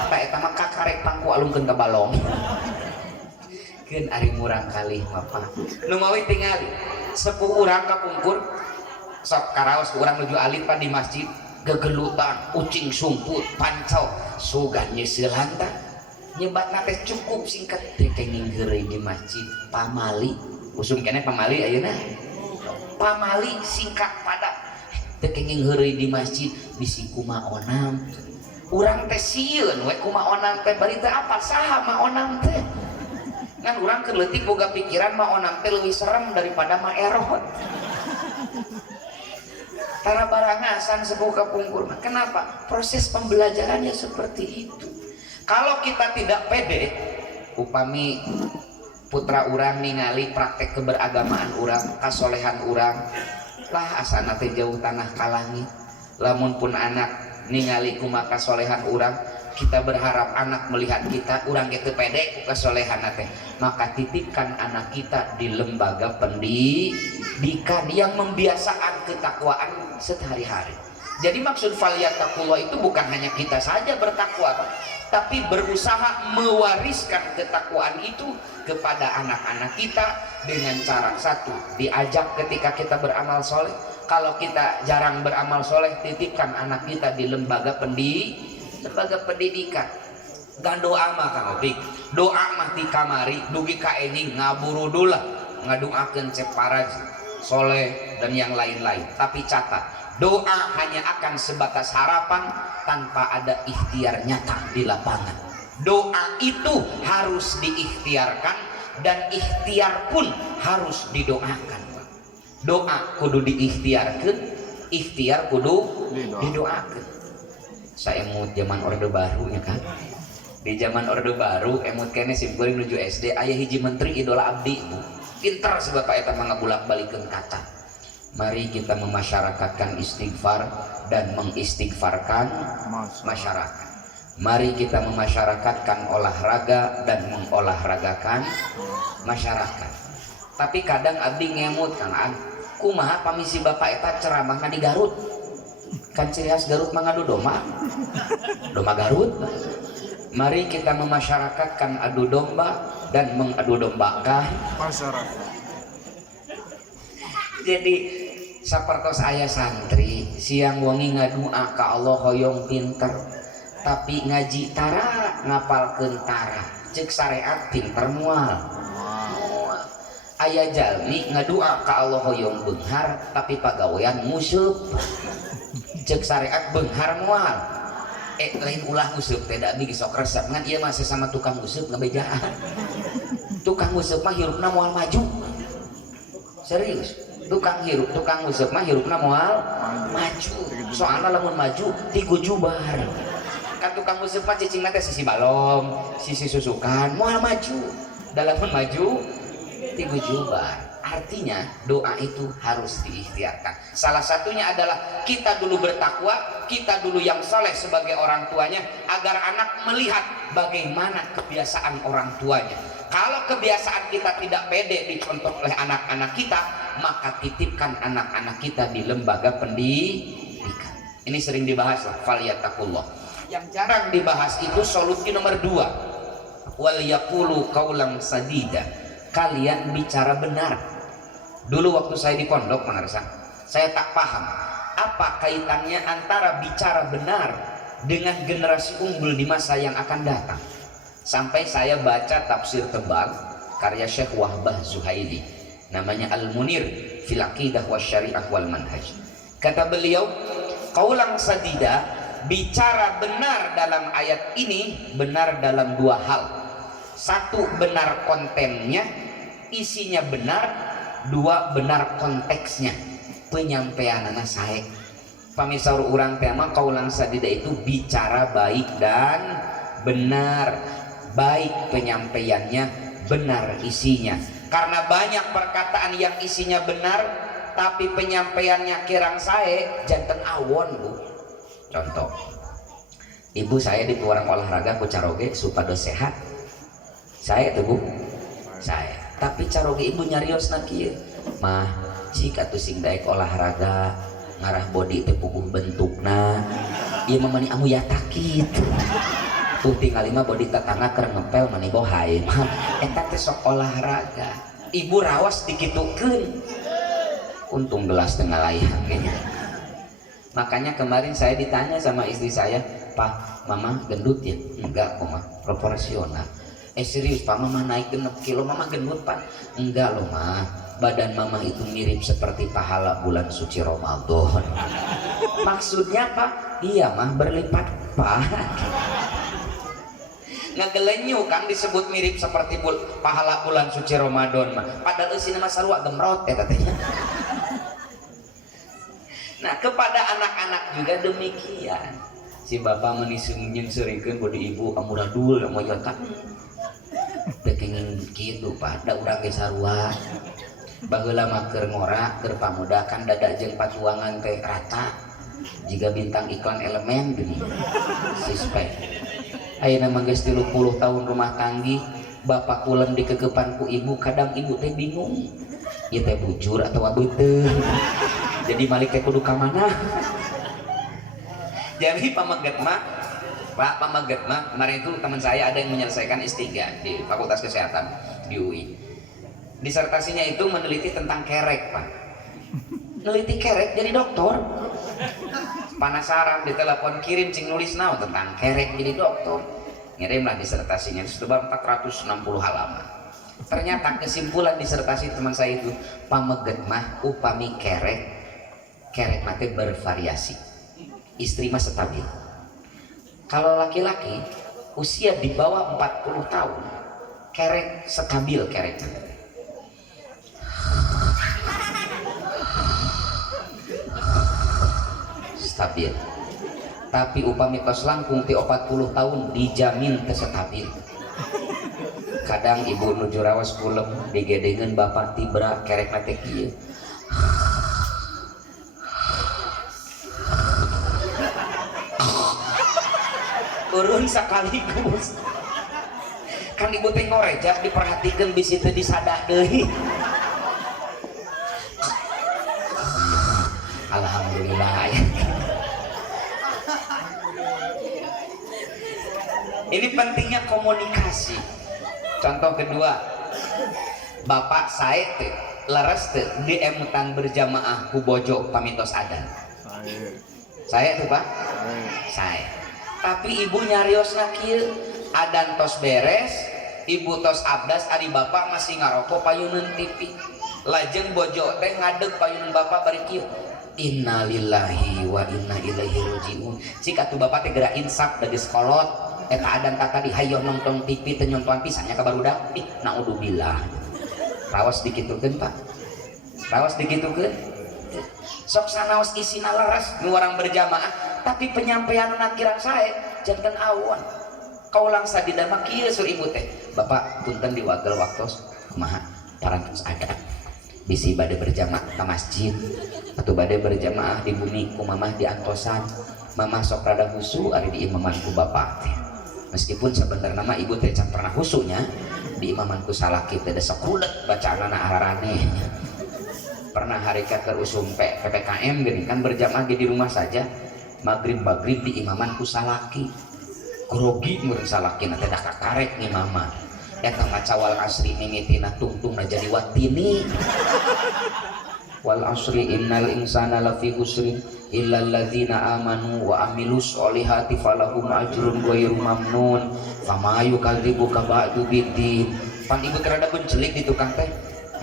Pak eta mah kakarek pangku alungkeun ka balong keun ari murang kalih Bapak nu mawi tingali sepuh urang kapungkur sok karaos urang nuju alit Pak di masjid gegelutan ucing sumput pancau sugan nyeuselan tah nyebatna teh cukup singkat teh kenging heureuy di masjid pamali usum keneh pamali ayeuna pamali singkat padat teh kenging heureuy di masjid bisi kumaha onam urang teh sieun we kumaha onam teh bari teu apal saha maonam teh ngan urang keur leutik boga pikiran maonam teh leuwih serem daripada maerot tara barangasan sepuh kapungkur kenapa proses pembelajarannya seperti itu kalau kita tidak pede upami putra urang ningali praktek keberagamaan urang kasolehan urang lah asana teh jauh tanah ka langit lamun pun anak ningali kumaha kasolehan urang kita berharap anak melihat kita urang ge teu pede ku kasolehan teh maka titipkan anak kita di lembaga pendidikan yang membiasakan ketakwaan sehari-hari. Jadi maksud falyattaqullah itu bukan hanya kita saja bertakwa tapi berusaha mewariskan ketakwaan itu kepada anak-anak kita dengan cara satu diajak ketika kita beramal soleh. Kalau kita jarang beramal soleh titipkan anak kita di lembaga pendidikan dan doa mah Kang Opik doa mah di kamari dugi ka ening ngaburudulah ngaduakeun cek paraj soleh dan yang lain-lain tapi catat doa hanya akan sebatas harapan tanpa ada ikhtiar nyata di lapangan doa itu harus diikhtiarkan dan ikhtiar pun harus didoakan doa kudu diikhtiarkeun ikhtiar kudu didoakeun saya emut zaman orde baru ya kan di zaman orde baru emut kene sim kuring nuju SD aya hiji menteri idola abdi bu pinter si bapak eta mah ngabulak-balikeun kata mari kita memasyarakatkan istighfar dan mengistighfarkan masyarakat mari kita memasyarakatkan olahraga dan mengolahragakan masyarakat tapi kadang abdi ngemut kan kumaha pamisi bapak eta ceramah di Garut kan ciri khas Garut mah ngadu domba Garut mari kita memasyarakatkan adu domba dan mengadu dombakan masyarakat jadi sapertos aya santri siang wengi ngadua ka Allah hoyong pinter tapi ngaji tara ngapalkeun tara ceuk syariat pinter moal aya jalmi ngadua ka Allah hoyong beunghar tapi pagawean museup ceuk syariat beunghar moal lain ulah museup teh da abdi sok resep ngan ieu mah sesama tukang museup ngabejaan tukang museup mah hirupna moal maju serius tukang museup mah hirupna moal maju soalna lamun maju ti gujubar kan tukang museup mah cicing teh sisi balom sisi susukan moal maju dalam maju ti gujubar Artinya doa itu harus diikhtiarkan. Salah satunya adalah kita dulu bertakwa, kita dulu yang saleh sebagai orang tuanya, agar anak melihat bagaimana kebiasaan orang tuanya. Kalau kebiasaan kita tidak pede dicontoh oleh anak-anak kita, maka titipkan anak-anak kita di lembaga pendidikan. Ini sering dibahas lah, falyattaqullah. Yang jarang dibahas itu solusi nomor 2, wal yaqulu qaulan sadida. Kalian bicara benar. Dulu waktu saya di pondok, pengarsa, saya tak paham apa kaitannya antara bicara benar dengan generasi unggul di masa yang akan datang. Sampai saya baca tafsir tebal karya Syekh Wahbah Zuhaili, namanya Al-Munir fil Aqidah Wasyariah wal Manhaj. Kata beliau, qaulan sadida, bicara benar dalam ayat ini benar dalam 2 hal. 1, benar kontennya, isinya benar. 2, benar konteksnya, penyampaianana sae. Pamisaur urang teh mah qaulan sadida itu bicara baik dan benar. Baik penyampaiannya, benar isinya. Karena banyak perkataan yang isinya benar tapi penyampaiannya kirang sae, janten awon Bu. Contoh, ibu saya di orang olahraga ku caroge supados sehat. Saya tuh Bu, saya. Tapi caroge ibu nyariosna kieu. Mah, cik atuh sing daek olahraga ngarah body teh puguh bentukna. Ieu mah mani amu yatakit. Tuh tinggal mah body tatangga keur ngepel mani bohay. Mah eta teh sok olahraga. Ibu raos dikitukeun. Untung gelas teu ngalaihan kayaknya. Makanya kemarin saya ditanya sama istri saya, "Pak, mama gendut ya?" "Enggak, kok mah, proporsional." Serius Pak, mama naik 6 kilo, mama gendut Pak? Enggak loh mah, badan mama itu mirip seperti pahala bulan suci Ramadan. Maksudnya Pak? Iya mah, berlipat-lipat. Ngagelenyuh kan disebut mirip seperti pahala bulan suci Ramadan mah. Padahal sini mah sarua gemrot ya katanya. Nah, kepada anak-anak juga demikian. Si bapak menisungin seringkeun bodi ibu amuradul mau jotak. Tekengin kitu Pak, da urang ge sarua. Baheula mah keur ngora, keur pamudakan dada jeung patuangan teh rata. Jiga bintang iklan Elemen gini. Sispek. Ayeuna mah geus 30 tahun rumah tanggi, bapak kulem dikegepan ku ibu, kadang ibu teh bingung. Ieu teh bujur atau beuteung. Jadi malik teh kudu ka mana? Jadi pameget mah, Pak pameget mah, kemarin itu teman saya ada yang menyelesaikan S3 di Fakultas Kesehatan di UI. Disertasinya itu meneliti tentang kerek Pak. Neliti kerek jadi dokter. Penasaran, ditelepon kirim cing nulis naon tentang kerek jadi dokter. Ngirimlah disertasinya, setelah 460 halaman. Ternyata kesimpulan disertasi teman saya itu, pameget mah upami kerek mate bervariasi. Istri mah stabil. Kalau laki-laki usia di bawah 40 tahun, kerek stabil kereknya. Stabil. Tapi upami tos langkung ti 40 tahun dijamin teu stabil. Kadang ibu nuju rawas kulem digedengeun bapak tibra kerekna teh kieu. Urun sakaligus. Kan ibu teh ngorejak diperhatikeun bisi teu disadah deui. Alhamdulillah ya. Ini pentingnya komunikasi. Contoh kedua, bapak saya teh leres teh diemutan berjamaah ku bojo pamitos adan. Saya tuh Pak, saya. Tapi ibu nyariosna kieu, adan tos beres, ibu tos abdas, ari bapak masih ngarokok payuneun TV. Lajeng bojo teh ngadeg payuneun bapak bari kieu. Innalillahi wa inna ilaihi rajiun. Cik atuh bapak teh geura insaf dari sekolot, eta adan tadi hayo nonton TV teh nyontohan pisannya ka barudak. Ih, naudzubillah. Raos dikitukeun Pak. Raos dikitukeun. Sok sanaos isina leres nu urang berjamaah, tapi penyampaianna kirang sae janten awon. Kaulang sadida mah kieu sur ibu teh. Bapak punten diwagel waktos kumaha parantos ada. bisi bade berjamaah ke masjid atau bade berjamaah di bumi ku mamah di antosan mamah sok rada husu ari di imaman ku bapak teh meskipun sebenarnya mah ibu teh can pernah husunya di imaman ku salaki teh sok rudet bacaanana ararane pernah hari keur usum PPKM gini kan berjamaah di rumah saja maghrib di imaman ku salaki grogi meureun salaki na teh da kakarek ngimama eta maca wal asri mimitina tungtungna jadi watini wal asri innal insana lafi khusrin illal ladzina amanu wa amilus solihati falahum ajrun ghairu mamnun fama yukadzibuka ba'du biddin pan ibu terada bencelik di tukang teh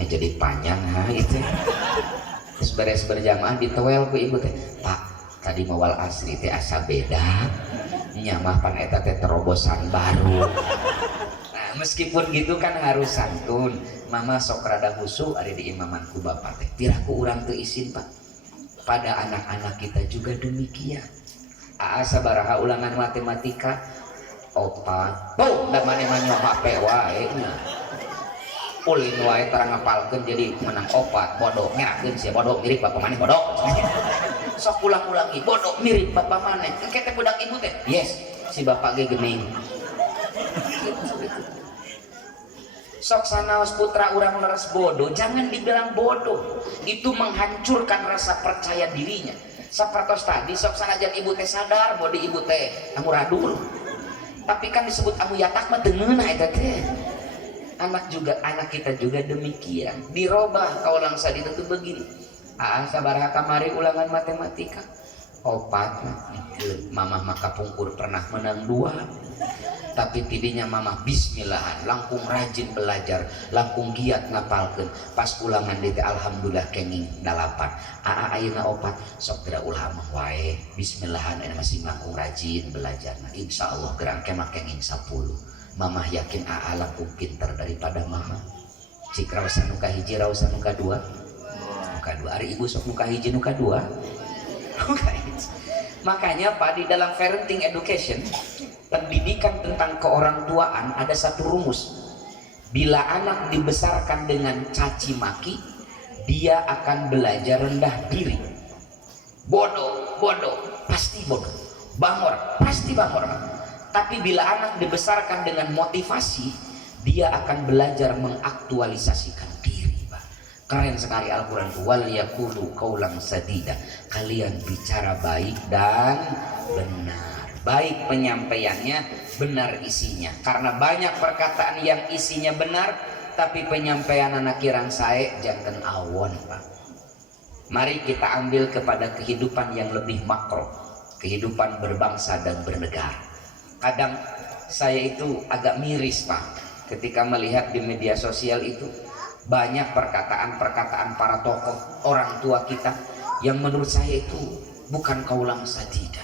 jadi panjang ha itu terus beres berjamaah ditoel ku ibu teh pak tadi mau wal asri teh asa beda nyamah pan eta teh terobosan baru. Nah meskipun gitu kan harus santun mama sok rada husu ada di imamanku bapak teh piraku urang teu izin pak pada anak-anak kita juga demikian. Aa sabaraha ulangan matematika opat tuh da mane mah nyoba HP wae ulin wae tara ngapalkeun jadi menang opat bodoh ngerakeun sia bodoh mirip bapak maneh bodoh sok ulang-ulangi bodoh mirip bapak maneh engke teh budak ibu teh yes si bapak ge geuning sok sanaos putra urang leres bodoh jangan dibilang bodoh itu menghancurkan rasa percaya dirinya sapertos tadi sok sanajan ibu teh sadar bahwa ibu teh amuradul tapi kan disebut amu yatak mah teu ngeunah eta teh anak kita juga demikian dirobah kaulang sadina teh begini aa sabaraha kamari ulangan matematika opat mamah maka pungkur pernah menang 2 tapi tidinya mamah bismillahan langkung rajin belajar langkung giat ngapalkeun pas ulangan di teh alhamdulillah kenging 8 aa ayeuna opat sok teu ulah mah wae bismillahan aya masih langkung rajin belajar nah insyaallah gerang kemah kenging 10 mamah yakin aa langkung pinter daripada mamah cik raosan nu kahiji raosan nu kadua ari ibu sok nu kahiji nu kadua makanya Pak di dalam parenting education pendidikan tentang keorangtuaan ada satu rumus bila anak dibesarkan dengan caci maki dia akan belajar rendah diri bodoh pasti bodoh bangor pasti bangor tapi bila anak dibesarkan dengan motivasi dia akan belajar mengaktualisasikan diri Pak. Keren sekali Al-Quran wal yaqulu qaulan sadida kalian bicara baik dan benar baik penyampaiannya benar isinya karena banyak perkataan yang isinya benar tapi penyampaian anak kirang sae janten awon Pak. Mari kita ambil kepada kehidupan yang lebih makro kehidupan berbangsa dan bernegara. Kadang saya itu agak miris Pak ketika melihat di media sosial itu banyak perkataan-perkataan para tokoh orang tua kita yang menurut saya itu bukan kaulang sadida.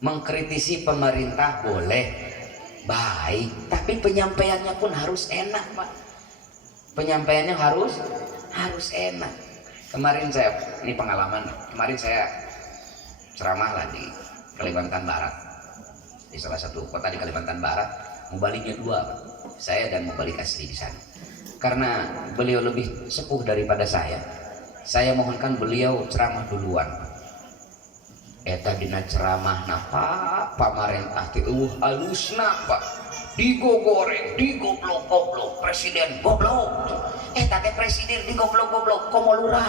Mengkritisi pemerintah boleh baik tapi penyampaiannya pun harus enak Pak. Penyampaiannya harus enak. Kemarin saya ini pengalaman kemarin saya ceramah lah di Kalimantan Barat di salah satu kota di Kalimantan Barat mubaliknya 2 saya dan mubalik asli di sana karena beliau lebih sepuh daripada saya mohonkan beliau ceramah duluan eta dina ceramah napa pamarentah teh halusna Pak digogoreng digoblok-goblok presiden goblok eta teh presiden digoblok-goblok komo lurah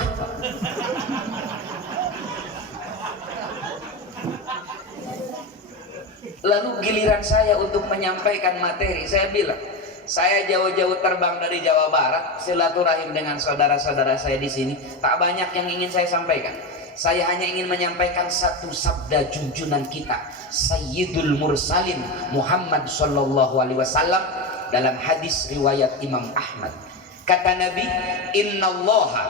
lalu giliran saya untuk menyampaikan materi saya bilang saya jauh-jauh terbang dari Jawa Barat silaturahim dengan saudara-saudara saya di sini tak banyak yang ingin saya sampaikan saya hanya ingin menyampaikan satu sabda junjungan kita Sayyidul Mursalin Muhammad sallallahu alaihi wasallam dalam hadis riwayat Imam Ahmad kata Nabi innallaha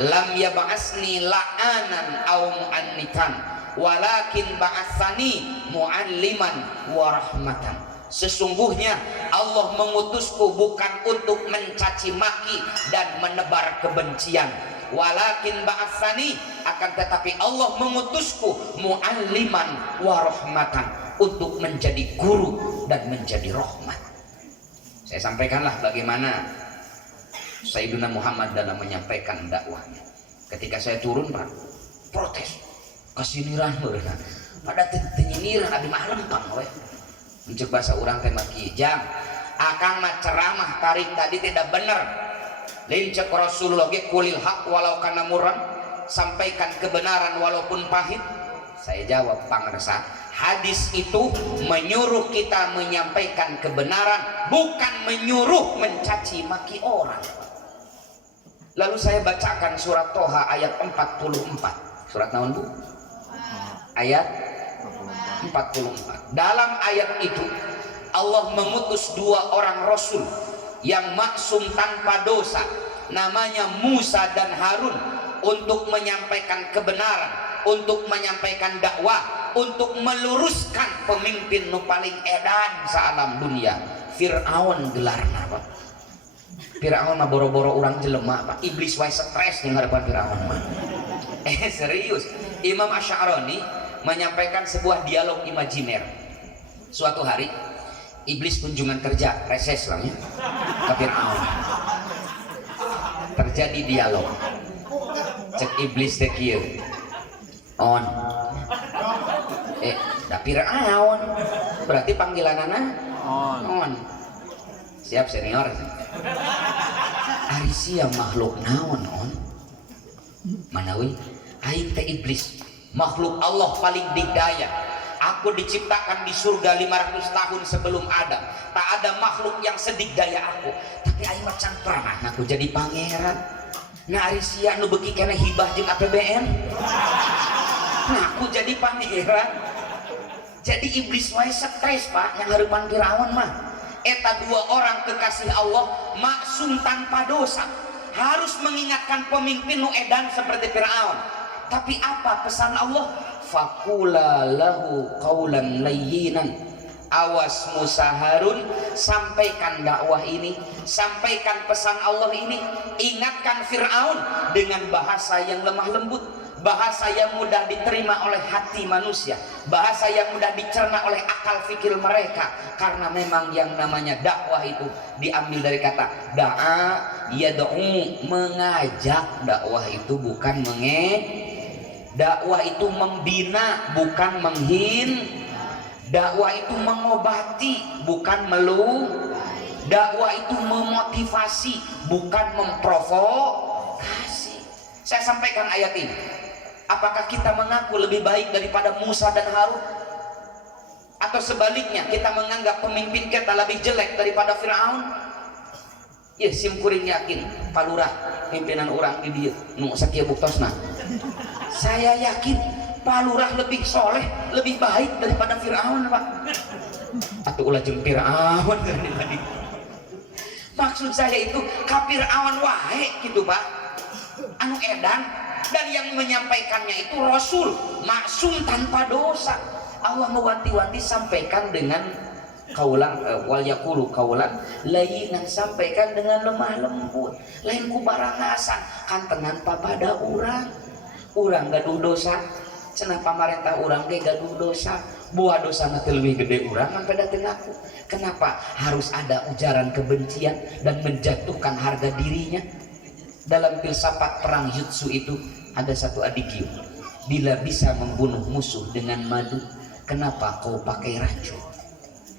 lam yab'asni la'anan aw mu'annitan walakin ba'atsani mu'alliman wa rahmatan sesungguhnya Allah mengutusku bukan untuk mencaci maki dan menebar kebencian walakin ba'atsani akan tetapi Allah mengutusku mu'alliman wa rahmatan untuk menjadi guru dan menjadi rahmat. Saya sampaikanlah bagaimana Sayyidina Muhammad dalam menyampaikan dakwahnya. Ketika saya turun, Pak, protes, kasiniran mereka. Pada tenyiniran abi mah lempang we. Mencek bahasa urang teh maki jam. Akang mah ceramah tarik tadi tidak benar. Lincek Rasulullah ge kulil haq walau kana murran, sampaikan kebenaran walaupun pahit. Saya jawab pangresa, hadis itu menyuruh kita menyampaikan kebenaran, bukan menyuruh mencaci maki orang. Lalu saya bacakan surat Toha ayat 44. Surat naon Bu? Ayat 44. Dalam ayat itu Allah mengutus 2 orang rasul yang maksum tanpa dosa, namanya Musa dan Harun, untuk menyampaikan kebenaran, untuk menyampaikan dakwah, untuk meluruskan pemimpin nu paling edan saalam dunia. Fir'aun gelarna Pak. Fir'aun mah boro-boro orang jelema Pak. Iblis wae stres yang hadapan Fir'aun mah. Serius. Imam Asy'arani menyampaikan sebuah dialog imajiner. Suatu hari iblis kunjungan kerja, reses lah ya, ke Fir'aun. Terjadi dialog. Cek iblis teh kieu. On. Da Fir'aun. Berarti panggilanana on. Siap senior. Ari sia makhluk naon on? Manawi aing teh iblis, makhluk Allah paling digdaya. Aku diciptakan di surga 500 tahun sebelum Adam. Tak ada makhluk yang sedigdaya aku. Tapi aing mah can pernah aku jadi pangeran. Nah ari sia nu beuki keneh hibah jeung APBN. Nah aku jadi pangeran. Jadi iblis wae stres Pak yang hareupan Firaun mah. Eta 2 orang kekasih Allah maksum tanpa dosa, harus mengingatkan pemimpin nu edan seperti Firaun. Tapi apa pesan Allah? Faqula lahu qaulan layyinan. Awas Musa Harun, sampaikan dakwah ini, sampaikan pesan Allah ini, ingatkan Firaun dengan bahasa yang lemah lembut, bahasa yang mudah diterima oleh hati manusia, bahasa yang mudah dicerna oleh akal fikir mereka. Karena memang yang namanya dakwah itu diambil dari kata da'a yad'u, mengajak. Dakwah itu bukan dakwah itu membina bukan dakwah itu mengobati bukan dakwah itu memotivasi bukan memprovokasi. Saya sampaikan ayat ini. Apakah kita mengaku lebih baik daripada Musa dan Harun? Atau sebaliknya kita menganggap pemimpin kita lebih jelek daripada Firaun? Ya simkuring yakin palurah pimpinan orang di dia nu sakieu buktosna. Saya yakin palurah lebih soleh, lebih baik daripada Firaun Pak. Atuh ulah jeung Firaun dibanding. Maksud saya itu ka Firaun wae gitu Pak. Anu edan. Dan yang menyampaikannya itu Rasul maksum tanpa dosa. Allah mewanti-wanti sampaikan dengan kaulan wal yaqulu kaulan layyinan, sampaikan dengan lemah lembut, lain ku barangasan kantengan papada urang gaduh dosa cenah pamarentah urang ge gaduh dosa, buah dosa na lebih gede urang kan pada tengaku. Kenapa harus ada ujaran kebencian dan menjatuhkan harga dirinya? Dalam filsafat perang jutsu itu ada satu adikyu. Bila bisa membunuh musuh dengan madu, kenapa kau pakai racun?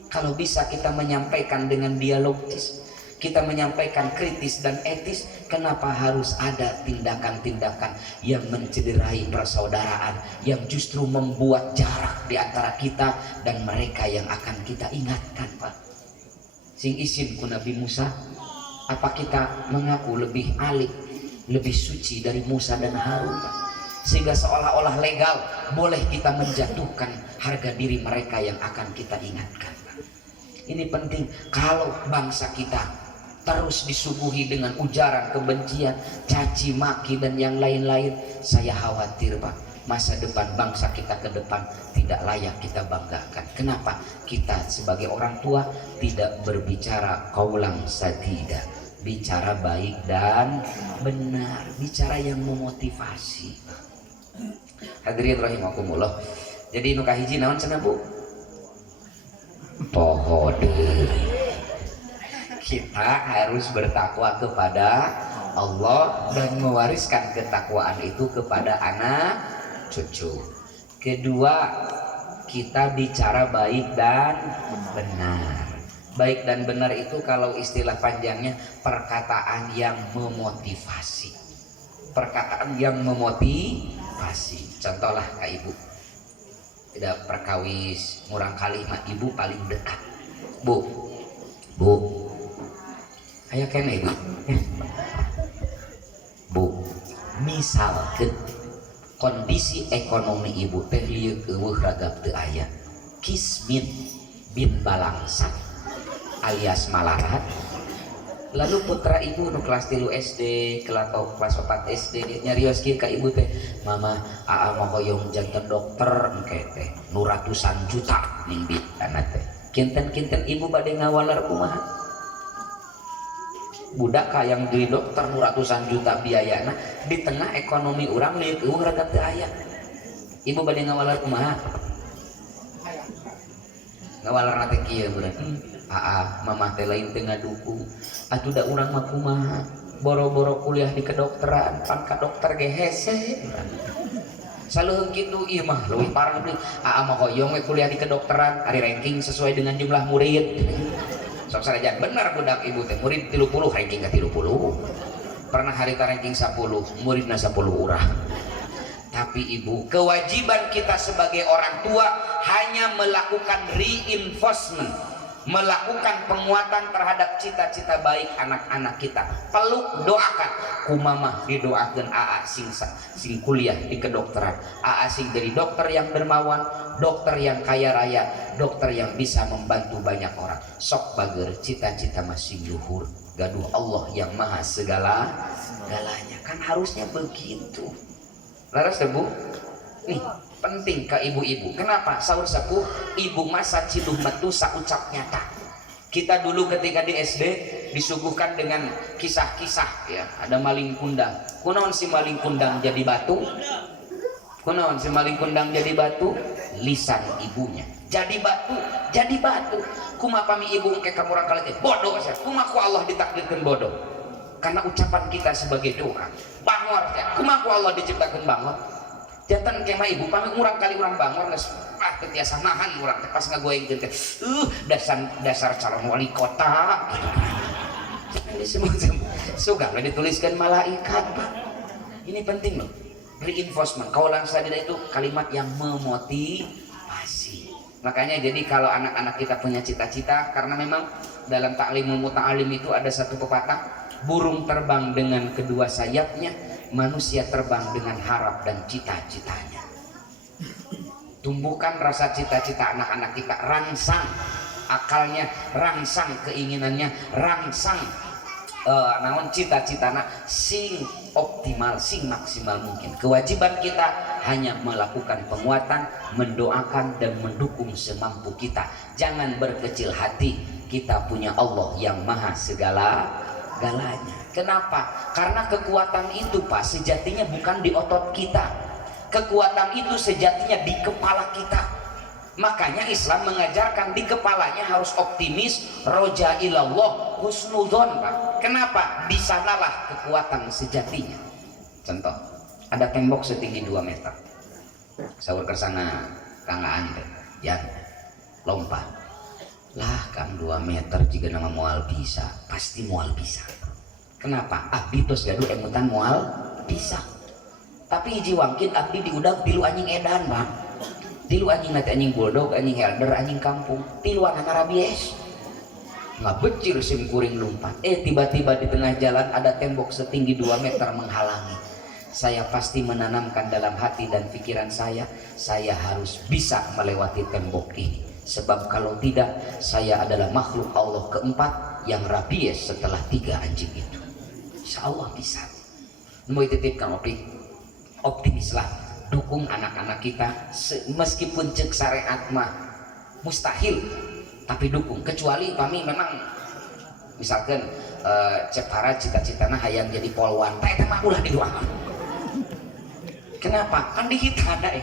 Kalau bisa kita menyampaikan dengan dialogis, kita menyampaikan kritis dan etis, kenapa harus ada tindakan-tindakan yang mencederai persaudaraan, yang justru membuat jarak di antara kita dan mereka yang akan kita ingatkan Pak? Sing isin ku Nabi Musa, apa kita mengaku lebih alik, lebih suci dari Musa dan Harun Pak? Sehingga seolah-olah legal boleh kita menjatuhkan harga diri mereka yang akan kita ingatkan Pak. Ini penting. Kalau bangsa kita terus disuguhi dengan ujaran kebencian, caci maki dan yang lain-lain, saya khawatir Pak, masa depan bangsa kita ke depan tidak layak kita banggakan. Kenapa? Kita sebagai orang tua tidak berbicara kaulang sadida, bicara baik dan benar, bicara yang memotivasi. Hadirin rahimakumullah. Jadi nu kahiji naon cenah Bu? Pohode. kita harus bertakwa kepada Allah dan mewariskan ketakwaan itu kepada anak cucu. Kedua, kita bicara baik dan benar. Baik dan benar itu kalau istilah panjangnya perkataan yang memotivasi. Perkataan yang memotivasi. Contohlah Kak Ibu. Tidak perkawis murang kali mah ibu paling dekat. Bu. Aya kene Ibu. Bu, misalkan kondisi ekonomi ibu teh lieu eueuh ragap teu aya. Kismin bin balangsak alias malarat. Lalu putra ibu nu kelas 3 SD, kelas 4 SD nyarios kieu ka ibu teh, "Mama, aa mah hoyong janten dokter engke teh, nu ratusan juta ning di anak teh." Kinten-kinten ibu bade ngawaler kumaha? Budak yang jadi dokter nu ratusan juta biayana di tengah ekonomi urang lieu eueuh ragap teu aya. Ibu bade ngawaler kumaha? Ngawaler teh kieu berarti. Mamah teh lain teu ngadukung. Atuh da urang mah kumaha? Boro-boro kuliah di kedokteran, pan ka dokter ge hese. Saleuheung kitu ieu mah leuwih parah deui. Mah hoyong we kuliah di kedokteran, ari ranking sesuai dengan jumlah murid. Sok sarajan bener budak ibu teh murid 30 ranking ka 30. Pernah harita ranking 10, muridna 10 urang. Tapi ibu, kewajiban kita sebagai orang tua hanya melakukan reinforcement, melakukan penguatan terhadap cita-cita baik anak-anak kita. Peluk, doakan. Kumama didoakan AA sing kuliah di kedokteran. AA sing jadi dokter yang dermawan, dokter yang kaya raya, dokter yang bisa membantu banyak orang. Sok bager cita-cita masih luhur. Gaduh Allah yang maha segala-galanya. Kan harusnya begitu. Laras ya Bu? Nih penting ke ibu-ibu. Kenapa? Saur sepuh ibu masa ciduh metu saucap nyata. Kita dulu ketika di SD disuguhkan dengan kisah-kisah ya. Ada maling kundang. Kunaon si maling kundang jadi batu? Kunaon si maling kundang jadi batu? Lisan ibunya. Jadi batu, jadi batu. Kumaha pami ibu engke ka murang kali teh bodoh asa. Kumaha ku Allah ditakdirkeun bodoh? Karena ucapan kita sebagai doa. Bangor ya. Kumaha ku Allah diciptakeun bangor? Jantan kemah ibu pami urang kali urang bangor geus teu tiasa nahan urang teh pas ngagoengkeun teh. Dasar calon wali kota. Suka dituliskan malaikat. Ini penting loh. Reinforcement. Kaulan sadida itu kalimat yang memotivasi. Makanya jadi kalau anak-anak kita punya cita-cita, karena memang dalam ta'limul muta'alim itu ada satu pepatah, burung terbang dengan kedua sayapnya, manusia terbang dengan harap dan cita-citanya. Tumbuhkan rasa cita-cita anak-anak kita, rangsang akalnya, rangsang keinginannya, rangsang naon cita-citana sing optimal, sing maksimal mungkin. Kewajiban kita hanya melakukan penguatan, mendoakan dan mendukung semampu kita. Jangan berkecil hati, kita punya Allah yang maha segala-galanya. Kenapa? Karena kekuatan itu Pak sejatinya bukan di otot kita. Kekuatan itu sejatinya di kepala kita. Makanya Islam mengajarkan di kepalanya harus optimis, roja ilallah, husnudzon Pak. Kenapa? Di sanalah kekuatan sejatinya. Contoh, ada tembok setinggi 2 meter. Saur ke sana Kang Aan teh, ya lompat. Lah Kang 2 meter jika nama moal bisa, pasti moal bisa. Kenapa? Abdi tos gaduh emutan moal bisa. Tapi hiji wangkin abdi diudag tilu anjing edan Bang. Tilu anjing nanti anjing bulldog, anjing helder, anjing kampung, tiluan rabies. Nggak becir sim kuring lompat. Tiba-tiba di tengah jalan ada tembok setinggi 2 meter menghalangi. Saya pasti menanamkan dalam hati dan pikiran saya harus bisa melewati tembok ini. Sebab kalau tidak, saya adalah makhluk Allah keempat yang rabies setelah 3 anjing itu. Insya Allah bisa. Mau titipkan optimislah. Dukung anak-anak kita meskipun cek syariat mah mustahil, tapi dukung. Kecuali kami memang misalkan cek para cita-citana hayang jadi polwan, teh mah ulah didoakan. Kenapa? Kan di kita ada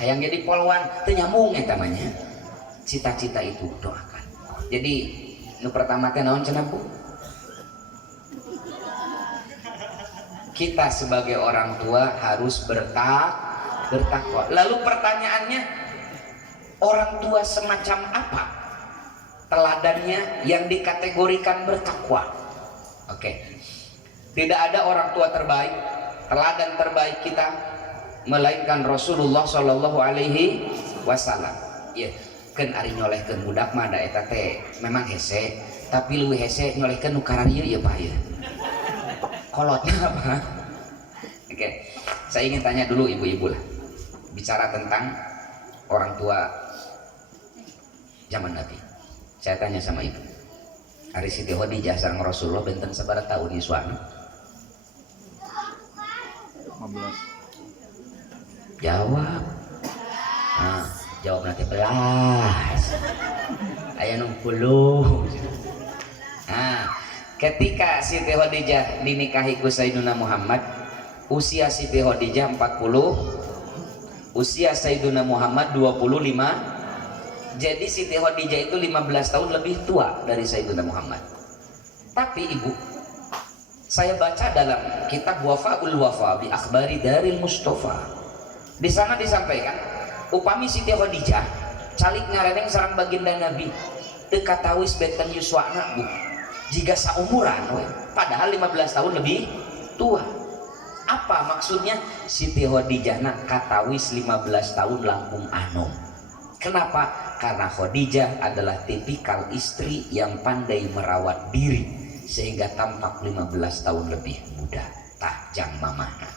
hayang jadi polwan teu nyambung eta namanya. Cita-cita itu doakan. Jadi Nu pertama teh naon cenah Bu? Kita sebagai orang tua harus bertakwa. Lalu pertanyaannya, orang tua semacam apa teladannya yang dikategorikan bertakwa? Oke. Tidak ada orang tua terbaik, teladan terbaik kita melainkan Rasulullah Shallallahu Alaihi Wasallam. Ya, kan ari nyolehkeun budak mah da eta teh memang hese, tapi leuwih hese nyolehkeun nu kararieu ya Pak ya. Kolotnya apa? Oke, saya ingin tanya dulu ibu-ibu lah, bicara tentang orang tua zaman Nabi. Saya tanya sama ibu, Ari Siti Khadijah sareng Rasulullah benten sabaraha tahun yuswana? 15. Jawab. Nah, jawab nanti belas. Aya nu 10. Nah, ketika Siti Khadijah dinikahi ku Sayyidina Muhammad, usia Siti Khadijah 40, usia Sayyidina Muhammad 25. Jadi Siti Khadijah itu 15 tahun lebih tua dari Sayyidina Muhammad. Tapi ibu, saya baca dalam kitab Wafaul Wafa bi Akhbari Daril Mustafa. Di sana disampaikan, upami Siti Khadijah calik ngareneng sareng baginda Nabi, teu katawis benten yuswana Bu. Jika saumuran we, padahal 15 tahun lebih tua. Apa maksudnya? Siti Khadijah nak katawis 15 tahun langkung anom. Kenapa? Karena Khadijah adalah tipikal istri yang pandai merawat diri sehingga tampak 15 tahun lebih muda. Tajang mamana.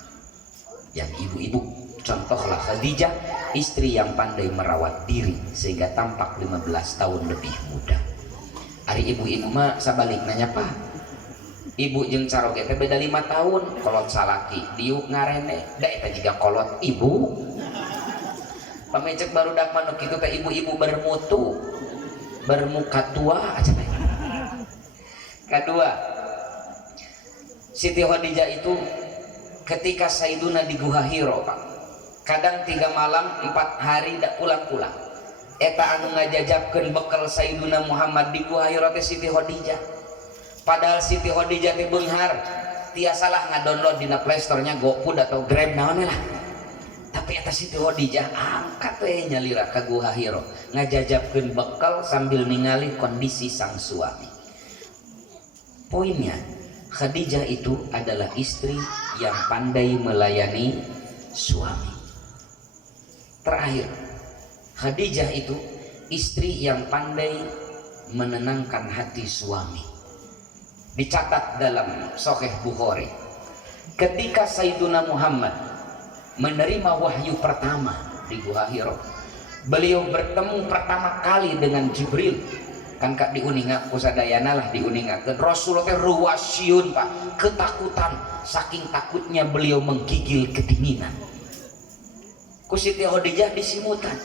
Yang ibu-ibu, contohlah Khadijah, istri yang pandai merawat diri sehingga tampak 15 tahun lebih muda. Ari ibu-ibu mah sabalik nanya Pak, ibu jeung caroge teh beda 5 tahun, kolot salaki diuk ngarene da eta jiga kolot ibu. Pamecek barudak manuk itu teh ibu-ibu bermutu, bermuka tua aja teh. Kedua, Siti Khadijah itu ketika Sayyiduna di Guha Hiro Pak, kadang 3 malam 4 hari dak pulang-pulang. Eta anu ngajajabkeun bekal Sayyiduna Muhammad di Guha Hiro teh Siti Khadijah. Padahal Siti Khadijah teh beunghar tiasalah ngadownload dina Play Store-nya GoFood atau Grab naon lah. Tapi eta Siti Khadijah angkat we nyalira ka Guha Hiro, ngajajabkeun bekal sambil ningali kondisi sang suami. Poinnya, Khadijah itu adalah istri yang pandai melayani suami. Terakhir, Khadijah itu istri yang pandai menenangkan hati suami. Dicatat dalam Sahih Bukhari, ketika Sayyiduna Muhammad menerima wahyu pertama di Guha Hiro, beliau bertemu pertama kali dengan Jibril. Kan kak diuninga kusadayana lah diuningakeun Rasulullah teh ruwasyun Pak, ketakutan, saking takutnya beliau menggigil kedinginan. Ku Siti Khadijah disimutan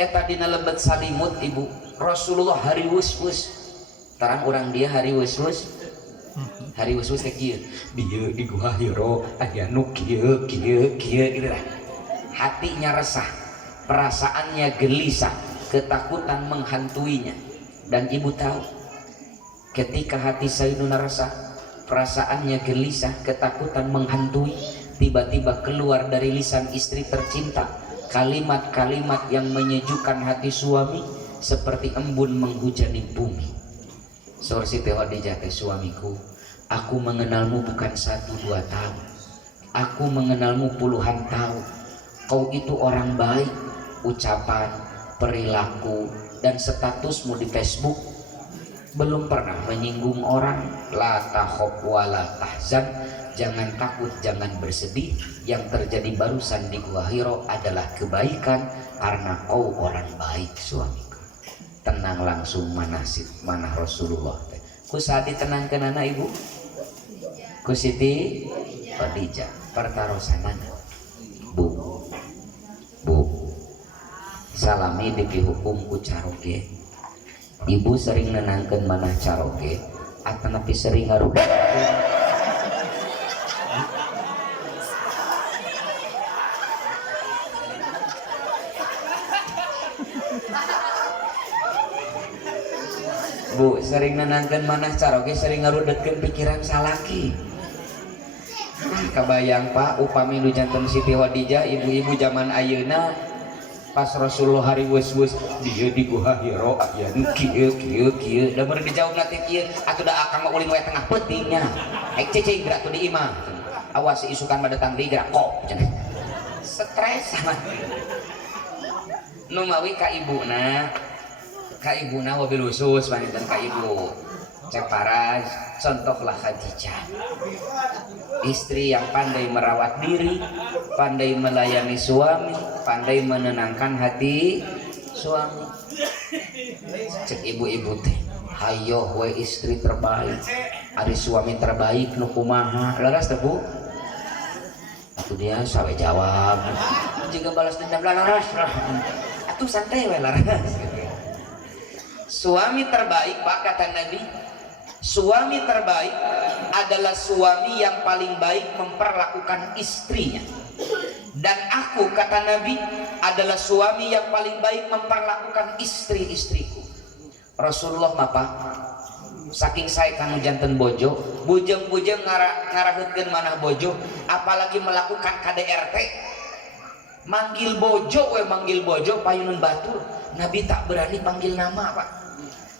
eta dina lebet salimut ibu, Rasulullah hari wus-wus tarang orang dia hari wus-wus teh kieu dieu di Guha Hiro aya nu kieu kieu gitu lah. Hatinya resah, perasaannya gelisah, ketakutan menghantuinya. Dan ibu tahu, ketika hati Sayyiduna resah, perasaannya gelisah, ketakutan menghantui, tiba-tiba keluar dari lisan istri tercinta kalimat-kalimat yang menyejukkan hati suami seperti embun menghujani bumi. Saur Siti Khadijah teh, suamiku, aku mengenalmu bukan 1-2 tahun, aku mengenalmu puluhan tahun. Kau itu orang baik, ucapan, perilaku, dan statusmu di Facebook belum pernah menyinggung orang. La takhaf wa la tahzan, jangan takut, jangan bersedih. Yang terjadi barusan di Guha Hiro adalah kebaikan karena kau orang baik suamiku. Tenang langsung manah Rasulullah. Ku saat ditenangkeun anak ibu, ku Siti Khadijah pertarosanana. Bu, salami dipihukum ku caroge. Ibu sering nenangkeun manah caroge atanapi sering ngarudak. Bu sering nenangkeun manah caroge sering ngarudetkeun pikiran salaki. Kabayang Pak upami nu janten Siti Khadijah ibu-ibu zaman ayeuna pas Rasulullah hari wes-wes dia di Gua Hiro aya kieu da meureun dijawab nanti kieu atuh da akang mah ulin we tengah peutingnya aik cicing gerak tuh di imah awas si isukan mah datang di gerak kok cenah stres nu mawi ka ibuna wabil khusus panjenengan ka ibu cek paras contohlah Khadijah, istri yang pandai merawat diri, pandai melayani suami, pandai menenangkan hati suami. Cek ibu-ibu teh hayo we istri terbaik, ari suami terbaik nu kumaha laras teh Bu? Atuh dia sawe jawab juga balas dendam laras atuh santai we laras. Suami terbaik Pak kata Nabi, suami terbaik adalah suami yang paling baik memperlakukan istrinya. Dan aku kata Nabi adalah suami yang paling baik memperlakukan istri-istriku. Rasulullah Pak saking saya kanu janten bojo bujeng-bujeng ngaraheutkeun manah bojo apalagi melakukan KDRT manggil bojo payunun batur. Nabi tak berani panggil nama Pak,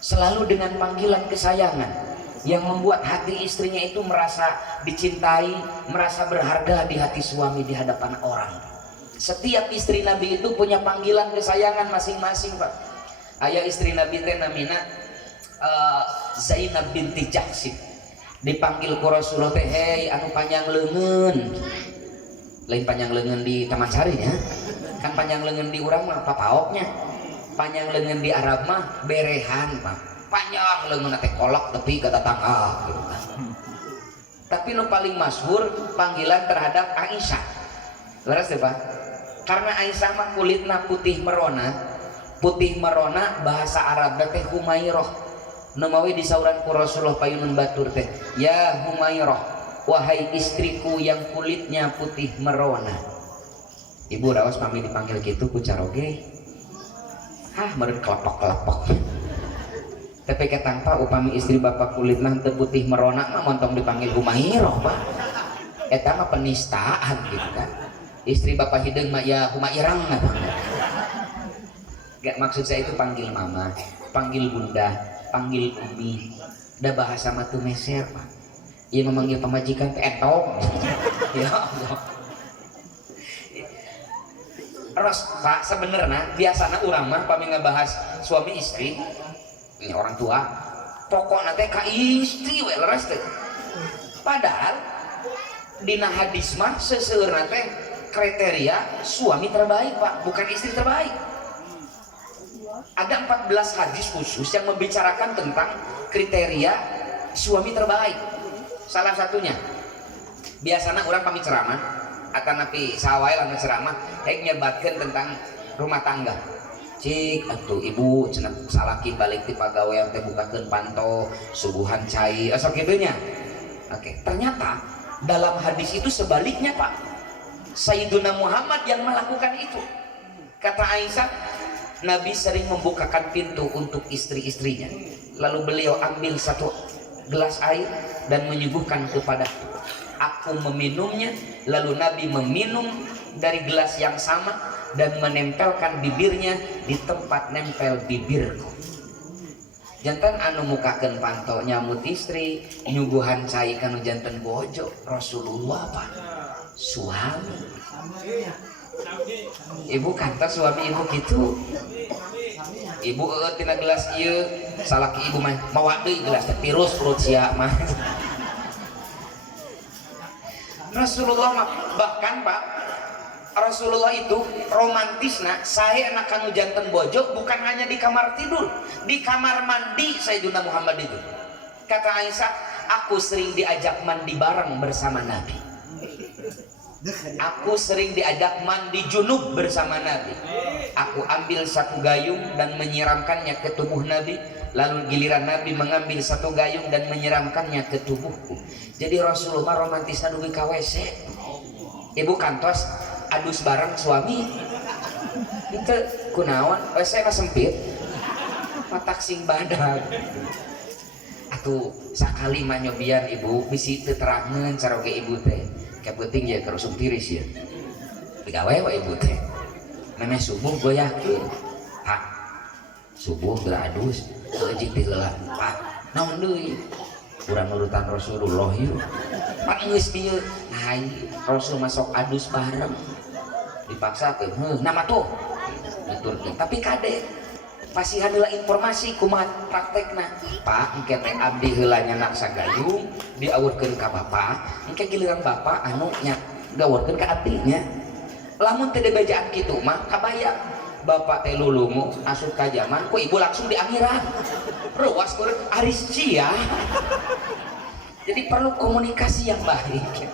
selalu dengan panggilan kesayangan yang membuat hati istrinya itu merasa dicintai, merasa berharga di hati suami di hadapan orang. Setiap istri Nabi itu punya panggilan kesayangan masing-masing Pak. Ayah istri Nabi teh namina Zainab binti Jahsy, dipanggil ku Rasulullah teh hei anu panjang leungeun, lain panjang leungeun di Taman Sari ya, kan panjang leungeun di urang mah papaoknya, panjang leungeun di Arab mah berehan Pak, panjang leungeun teh kolok tepi kata tangga gitu kan. Tapi nu paling masyhur panggilan terhadap Aisyah, leres teh Pak, karena Aisyah mah kulitna putih merona bahasa Arab teh Humairah. Namawi disauran ku Rasulullah payunun batur teh, ya Humairah, wahai istriku yang kulitnya putih merona. Ibu raos pami dipanggil gitu ku caroge, meureun kelepok-kelepok. Tapi ketangpa upami istri bapak kulitna teu putih merona mah montong dipanggil Humairah Pak. Eta mah penistaan gitu kan. Istri bapak hideung mah ya Humairang apa. Gak maksud saya itu panggil mama, panggil bunda, panggil umi. Da bahasa mah teu meser Pak. Ieu memanggil pamajikan teh entong. Ya Allah. Ros Pak sebenarnya biasana urang mah pami ngabahas suami istri ini orang tua pokokna teh ka istri we leres teh. Padahal dina hadis mah seseueurna teh kriteria suami terbaik Pak, bukan istri terbaik. Ada 14 hadis khusus yang membicarakan tentang kriteria suami terbaik. Salah satunya biasanya orang pami ceramah atau napi sawai lamun ceramah kayak nyebatkan tentang rumah tangga. Cik atuh ibu cenah salaki balik ti pagawean teh bukakeun panto subuhan cai asal kitu nya. Oke, ternyata dalam hadis itu sebaliknya Pak. Sayyiduna Muhammad yang melakukan itu. Kata Aisyah, Nabi sering membukakan pintu untuk istri-istrinya. Lalu beliau ambil satu gelas air dan menyuguhkan kepada aku meminumnya. Lalu Nabi meminum dari gelas yang sama dan menempelkan bibirnya di tempat nempel bibirku. Jantan anu mukakeun panto nyamut istri, nyuguhan cai kanu jantan bojo Rasulullah Pak. Suami. Ibu kantos suami ibu gitu. Ibu tina gelas ieu salaki ibu mah mawa deui gelas teh virus perut sia mah. Rasulullah mah bahkan Pak Rasulullah itu romantisna saya anak kanu janten bojo bukan hanya di kamar tidur, di kamar mandi Sayyidina Muhammad itu. Kata Aisyah, aku sering diajak mandi bareng bersama Nabi. Aku sering diajak mandi junub bersama Nabi. Aku ambil satu gayung dan menyiramkannya ke tubuh Nabi. Lalu giliran Nabi mengambil satu gayung dan menyiramkannya ke tubuhku. Jadi Rasulullah romantisna dugi ka WC. Ibu kantos adus bareng suami. Itu kunaon WC mah sempit. matak sing badag. Atuh sakali mah nyobian ibu bisi teu terangeun cara ge ibu teh. Kayak penting ya kerusung tiris ya. Digawe we ibu teh. Memeh subuh goyakeun. Pak. Subuh geradus seujik di heula. Pak, naon deui? Urang nurutan Rasulullah yeuh. Pak geus dieu. Nah, Rasul masuk adus bareng. Dipaksakeun. Heuh, nama tuh. Diturkeun. Tapi kade pasihan heula informasi kumaha praktekna. Pak, engke teh abdi heula nyanak sagayung diawurkeun ka bapak, engke giliran bapak anu nya gawurkeun ka abdinya. Lamun teu dibejaan kitu mah kabayang bapak teh lulungu asup ka zaman ku ibu langsung di akhirat. Ruas kurang aris cia. Jadi perlu komunikasi yang baik.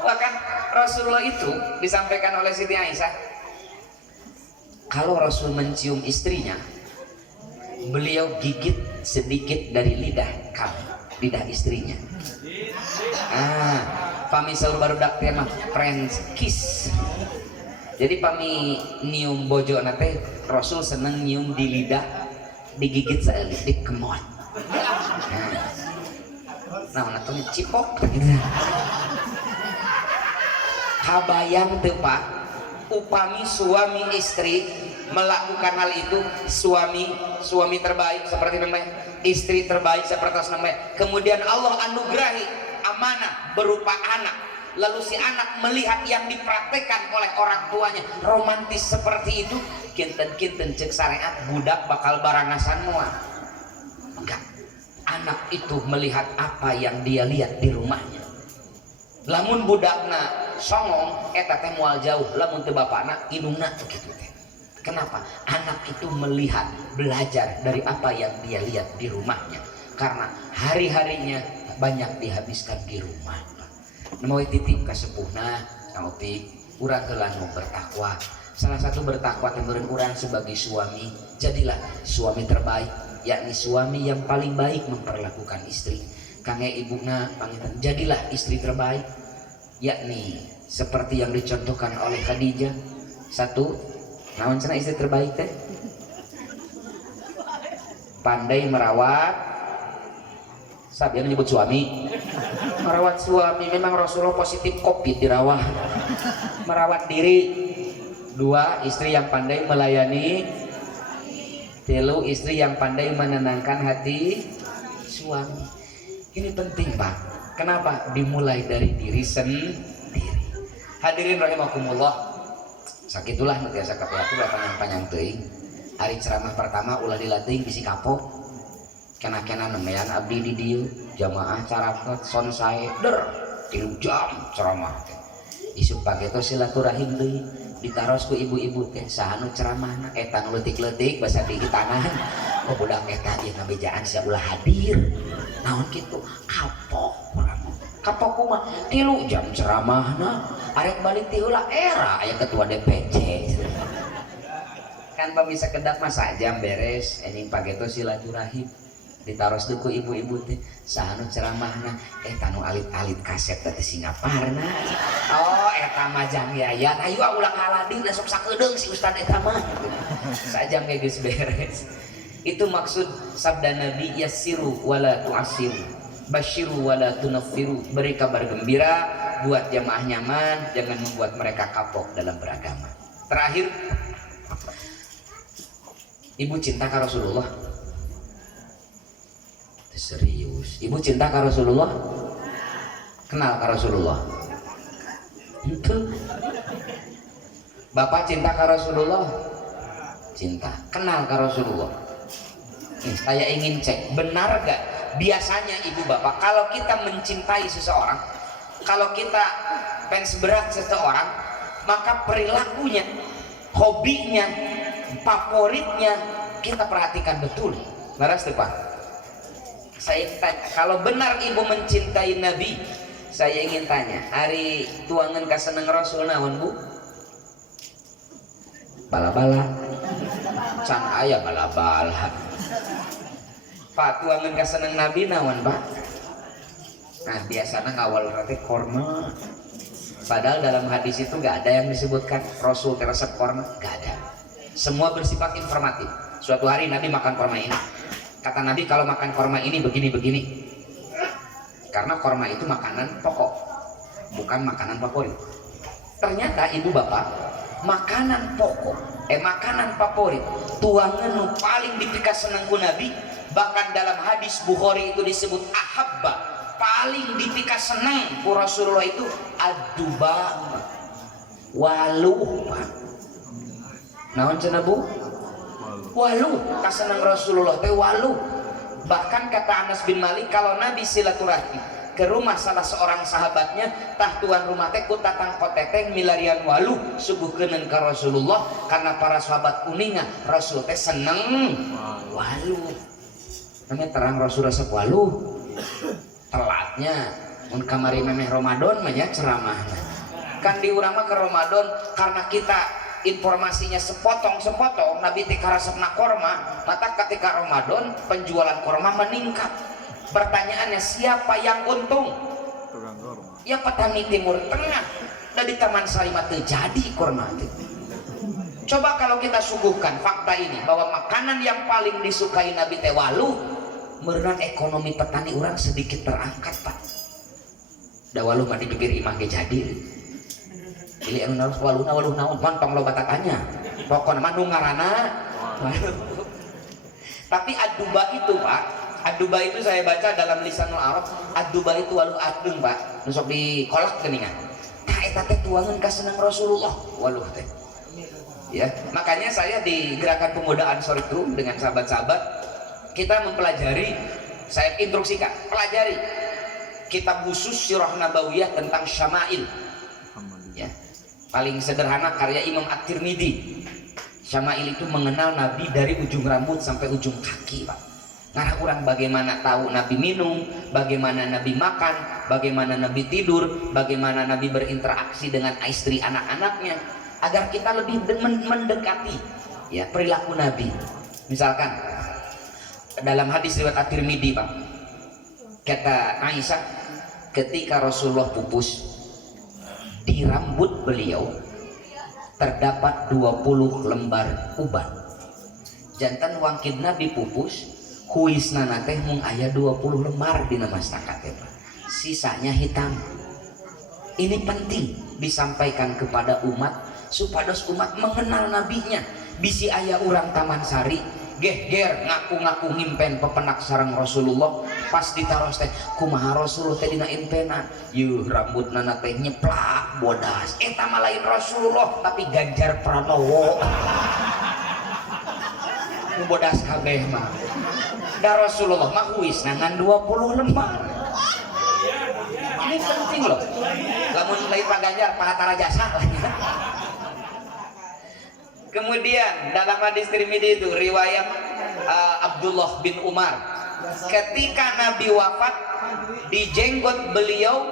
Bahkan Rasulullah itu disampaikan oleh Siti Aisyah, kalau Rasul mencium istrinya, beliau gigit sedikit dari lidah kamu, lidah istrinya. Pami saur barudak teh mah French kiss. Jadi pami nyium bojo nate Rasul seneng nyium di lidah, digigit saeulik di kemot. Nah, atuh cipok gitu. Kabayang teu Pak, upami suami istri melakukan hal itu, suami terbaik seperti namanya, istri terbaik seperti namanya. Kemudian Allah anugerahi amanah berupa anak, lalu si anak melihat yang dipraktekkan oleh orang tuanya romantis seperti itu, kinten-kinten cek syariat budak bakal barangasan moal. Enggak, anak itu melihat apa yang dia lihat di rumahnya. Lamun budakna songong eta teh moal jauh, lamun teu bapakna indungna kitu teh. Kenapa? Anak itu melihat, belajar dari apa yang dia lihat di rumahnya. Karena hari-harinya banyak dihabiskan di rumah. Mau titip ka sepuhna, ngopi, urang heula nu bertakwa. Salah satu bertakwa teh urang sebagai suami, jadilah suami terbaik, yakni suami yang paling baik memperlakukan istri. Kange ibuna pangitan, jadilah istri terbaik, yakni seperti yang dicontohkan oleh Khadijah. Satu, naon cenah istri terbaik teh? Pandai merawat. Sabian menyebut suami. Merawat suami, memang Rasulullah positif COVID dirawat. Merawat diri. Dua, istri yang pandai melayani. Tilu, istri yang pandai menenangkan hati suami. Ini penting Pak. Kenapa? Dimulai dari diri sendiri. Hadirin rahimakumullah. Sakitulah nu tiasa kapiatu panjang-panjang teuing. Hari ceramah pertama ulah dilatih bisi kapok. Kena-kena nemean abdi di dieu, jamaah caraket son sae der 3 jam ceramah teh. Isuk pagi teh silaturahim deui, ditaros ku ibu-ibu teh sahanu ceramahna eta nu leutik-leutik basa di tanah. Oh budak eta ieu ngabejaan sia ulah hadir. Naon kitu? Kapok urang. Kapok kumaha? 3 jam ceramahna, arek balik ti heula era aya ketua DPC. Kan pamisa kedap mah sajam beres, anjing pagi teh silaturahim. Ditaros deui ku ibu-ibu teh sahanu ceramahna eta nu alit-alit kaset teh Singaparna. Oh eta mah jang yayan ayo ulah kalading da sok sakedeung si ustad eta mah. Sajam ge geus beres. Itu maksud sabda Nabi, yassiru wala tu'assiru, basyiru wala tunaffiru, beri kabar gembira, buat jamaah nyaman, jangan membuat mereka kapok dalam beragama. Terakhir, ibu cinta ke Rasulullah? Serius, ibu cinta ke Rasulullah? Kenal ke Rasulullah? Itu. Bapak cinta ke Rasulullah? Cinta. Kenal ke Rasulullah? Saya ingin cek, benar gak biasanya ibu bapak kalau kita mencintai seseorang, kalau kita fans berat seseorang, maka perilakunya, hobinya, favoritnya kita perhatikan betul. Laras tuh Pak. Saya tanya, kalau benar ibu mencintai Nabi, saya ingin tanya, hari tuangan kaseneng Rasul naon bu? Bala-bala, can aya bala-bala. Pak tuangan kaseneng Nabi naon Pak? Nah biasanya ngawal rati korma. Padahal dalam hadis itu gak ada yang disebutkan Rasul resep korma, gak ada. Semua bersifat informatif. Suatu hari Nabi makan korma ini. Kata Nabi, kalau makan korma ini begini-begini. Karena korma itu makanan pokok, bukan makanan favorit. Ternyata ibu bapak, makanan pokok, makanan favorit, tuangan nu paling dipikas seneng ku Nabi. Bahkan dalam hadis Bukhari itu disebut ahabba, paling dipikas seneng ku Rasulullah itu aduba, waluh. Naon cenah Bu? Waluh, kaseneng Rasulullah teh waluh. Bahkan kata Anas bin Malik, kalau Nabi silaturahmi ke rumah salah seorang sahabatnya, tah tuan rumah teh ku tatang koteteng milarian waluh suguhkeun ka Rasulullah, karena para sahabat kuninga Rasul teh seneng waluh. Namanya terang Rasul resep waluh. Telatnya mun kamari memeh Ramadan mah nya ceramahna. Kan di urang mah ke Ramadan karena kita informasinya sepotong-sepotong, Nabi teh karasepna korma, maka ketika Ramadan penjualan korma meningkat. Pertanyaannya, siapa yang untung? Ya petani Timur Tengah. Dan di Taman Sari mah teu jadi korma teh. Coba kalau kita suguhkan fakta ini bahwa makanan yang paling disukai Nabi teh waluh, meureun ekonomi petani orang sedikit terangkat, Pak. Da waluh mah dipikir imah ge jadi. Jadi anu harus waluh naon montong loba tatanya. Pokona mah nu ngaranna. Tapi aduba itu, Pak, aduba itu saya baca dalam lisanul Arab, aduba itu waluh adung, Pak. Nu sok dikolak geuningan. Tah eta teh tuangan ka seneng Rasulullah, waluh teh. Ya, makanya saya di Gerakan Pemuda Ansor itu dengan sahabat-sahabat kita mempelajari, saya instruksikan, pelajari kitab khusus Sirah Nabawiyah tentang Syama'il. Ya. Paling sederhana karya Imam At-Tirmidzi. Syama'il itu mengenal Nabi dari ujung rambut sampai ujung kaki, Pak. Ngarah orang bagaimana tahu Nabi minum, bagaimana Nabi makan, bagaimana Nabi tidur, bagaimana Nabi berinteraksi dengan istri anak-anaknya, agar kita lebih mendekati ya perilaku Nabi. Misalkan dalam hadis riwayat At-Tirmidzi, Pak, kata Aisyah, ketika Rasulullah pupus, di rambut beliau terdapat 20 lembar uban. Jantan wangkid Nabi pupus, huisna teh mung aya 20 lembar dina mastaka teh, sisanya hitam. Ini penting disampaikan kepada umat supados umat mengenal nabinya. Bisi aya urang Taman Sari geger ngaku-ngaku ngimpen pepenak sareng Rasulullah, pas ditaros teh kumaha Rasulullah teh dina impenan, yuh rambutna teh nyeplak bodas, eta mah lain Rasulullah tapi Ganjar Pranowo. Nu bodas kabeh mah da Rasulullah mah huis nangan 20 lembar. Ini penting loh, lamun lain Pak Ganjar Pak Hatta Rajasa lah ya. Kemudian dalam hadis Tirmidzi itu riwayat Abdullah bin Umar, ketika Nabi wafat di jenggot beliau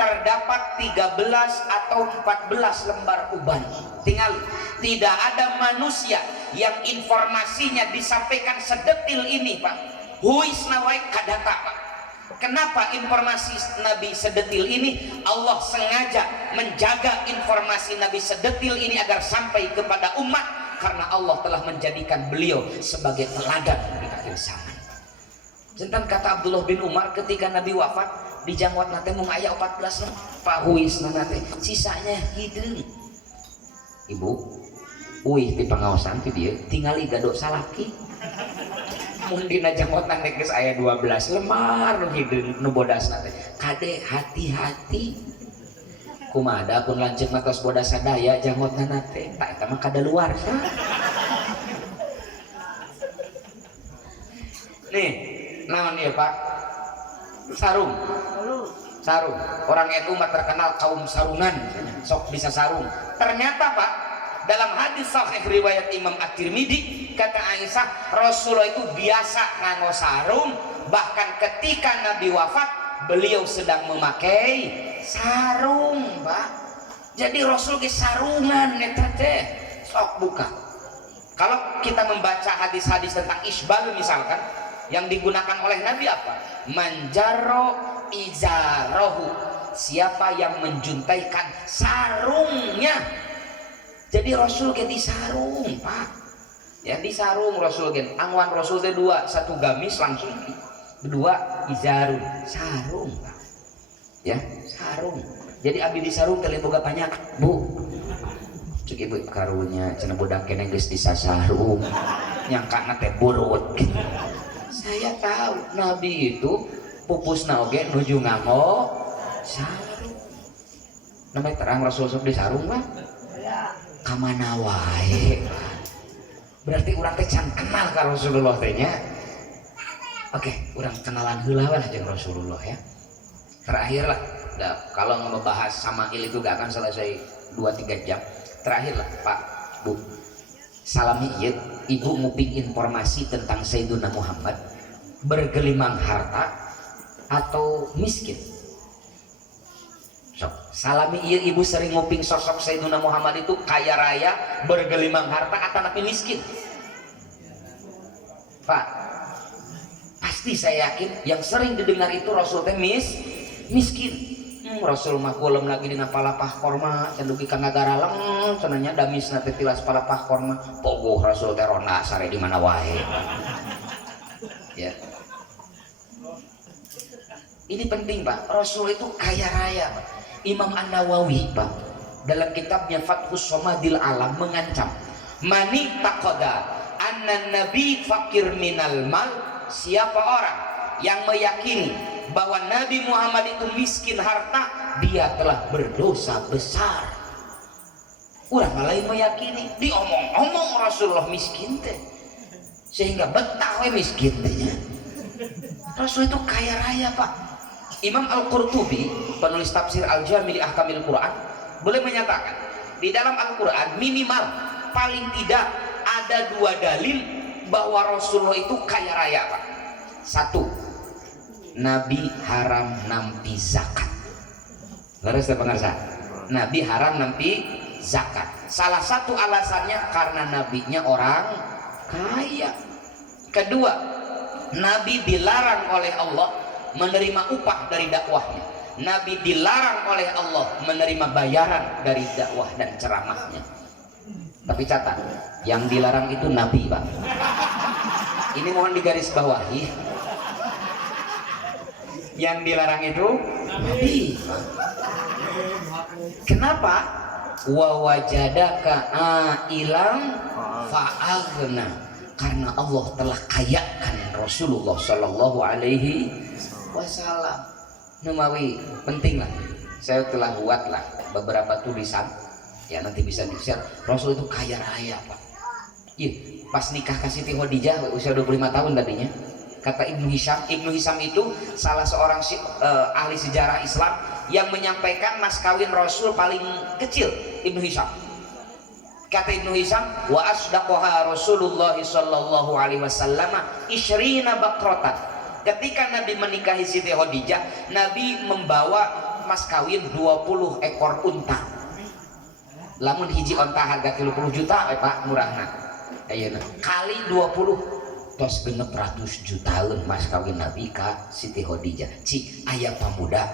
terdapat 13 atau 14 lembar uban. Tinggal tidak ada manusia yang informasinya disampaikan sedetil ini, Pak. Huisna wae kadata, Pak. Kenapa informasi Nabi sedetil ini? Allah sengaja menjaga informasi Nabi sedetil ini agar sampai kepada umat, karena Allah telah menjadikan beliau sebagai teladan di akhir zaman. Jantan kata Abdullah bin Umar, ketika Nabi wafat di jangwat nate mung aya 14 pahuis nate, sisanya hideung. Ibu, uih di pengawasan ti dieu tingali gadok salaki. Mun dina jangwat nate geus aya 12 lembar nu hideung nu bodasna teh. Kade hati-hati. Kumaha pun lanceuk matos bodas sadaya jangwatna teh, tak eta mah kadaluarsa. Nih, naon ieu Pak? Sarung. Sarung. Orang NU mah terkenal kaum sarungan, sok bisa sarung. Ternyata Pak, dalam hadis sahih riwayat Imam At-Tirmidzi, kata Aisyah, Rasulullah itu biasa nganggo sarung, bahkan ketika Nabi wafat beliau sedang memakai sarung, Pak. Jadi Rasul ge sarungan eta teh. Sok buka. Kalau kita membaca hadis-hadis tentang isbal misalkan, yang digunakan oleh Nabi apa? Manjaro izarahu, siapa yang menjuntaikan sarungnya. Jadi Rasul ke di sarung, Pak. Ya di sarung Rasul gen angwan Rasul teh dua, satu gamis langsung, kedua izarun sarung Pak. Ya sarung. Jadi abdi di sarung teh boga banyak Bu. Cek ibu karunya cenah budak kene geus disasarung nyangka teh burut. Saya tahu Nabi itu pupusna oge nuju ngamo sarung. Namanya terang Rasul sok di sarung Pak. Kamana wae. Berarti urang teh can kenal ka Rasulullah teh nya. Oke, urang kenalan heula lah jeung Rasulullah ya. Terakhir lah, kalau membahas Sama'il itu gak akan selesai 2-3 jam. Terakhir lah Pak, Bu, salami ieu ibu nguping informasi tentang Sayyiduna Muhammad bergelimang harta atau miskin. Sok, salami ieu ibu sering nguping sosok Sayyiduna Muhammad itu kaya raya, bergelimang harta atau napi miskin? Pak, pasti saya yakin yang sering didengar itu Rasul teh miskin. Rasul mah kulem lagi dina palapah korma can dugi ka nagara leng cenanya damisna teh tilas palapah korma pogoh Rasul teh ronda sare di mana wae. Ya. Ini penting Pak, Rasul itu kaya raya Pak. Imam An-Nawawi Pak dalam kitabnya Fathus Somadil Alam mengancam mani taqada anna nabi fakir minal mal, siapa orang yang meyakini bahwa Nabi Muhammad itu miskin harta, dia telah berdosa besar. Urang lain meyakini, diomong-omong Rasulullah miskin teh, sehingga betah we miskin tehnya. Rasul itu kaya raya Pak. Imam Al-Qurtubi, penulis tafsir Al-Jami' li Ahkamil Quran, boleh menyatakan di dalam Al-Quran minimal paling tidak ada 2 dalil bahwa Rasulullah itu kaya raya Pak. 1, Nabi haram nampi zakat. Leres teh pangarsa. Nabi haram nampi zakat. Salah satu alasannya karena nabinya orang kaya. Kedua, Nabi dilarang oleh Allah menerima upah dari dakwahnya. Nabi dilarang oleh Allah menerima bayaran dari dakwah dan ceramahnya. Tapi catat, yang dilarang itu Nabi Pak. Ini mohon digarisbawahi. Yang dilarang itu Nabi. Kenapa? Wa wajadaka ailan fa'aghna. Karena Allah telah kayakan Rasulullah sallallahu alaihi wasallam. Numawi penting lah. Saya telah buatlah beberapa tulisan ya nanti bisa di-share. Rasul itu kaya raya Pak. Iya, pas nikah ka Siti Khadijah usia 25 tahun tadinya. Kata Ibnu Hisham itu salah seorang ahli sejarah Islam yang menyampaikan mas kawin Rasul paling kecil. Ibnu Hisham, kata Ibnu Hisham, wa asdaqaha Rasulullah sallallahu alaihi wasallam isyrina bakratan. Ketika Nabi menikahi Siti Khadijah, Nabi membawa mas kawin 20 ekor unta. Lamun hiji unta harga 30 juta Pak murahna. Ayeuna kali 20 tos 600 jutaan mas kawin Nabi ka Siti Khadijah. Cik aya pamuda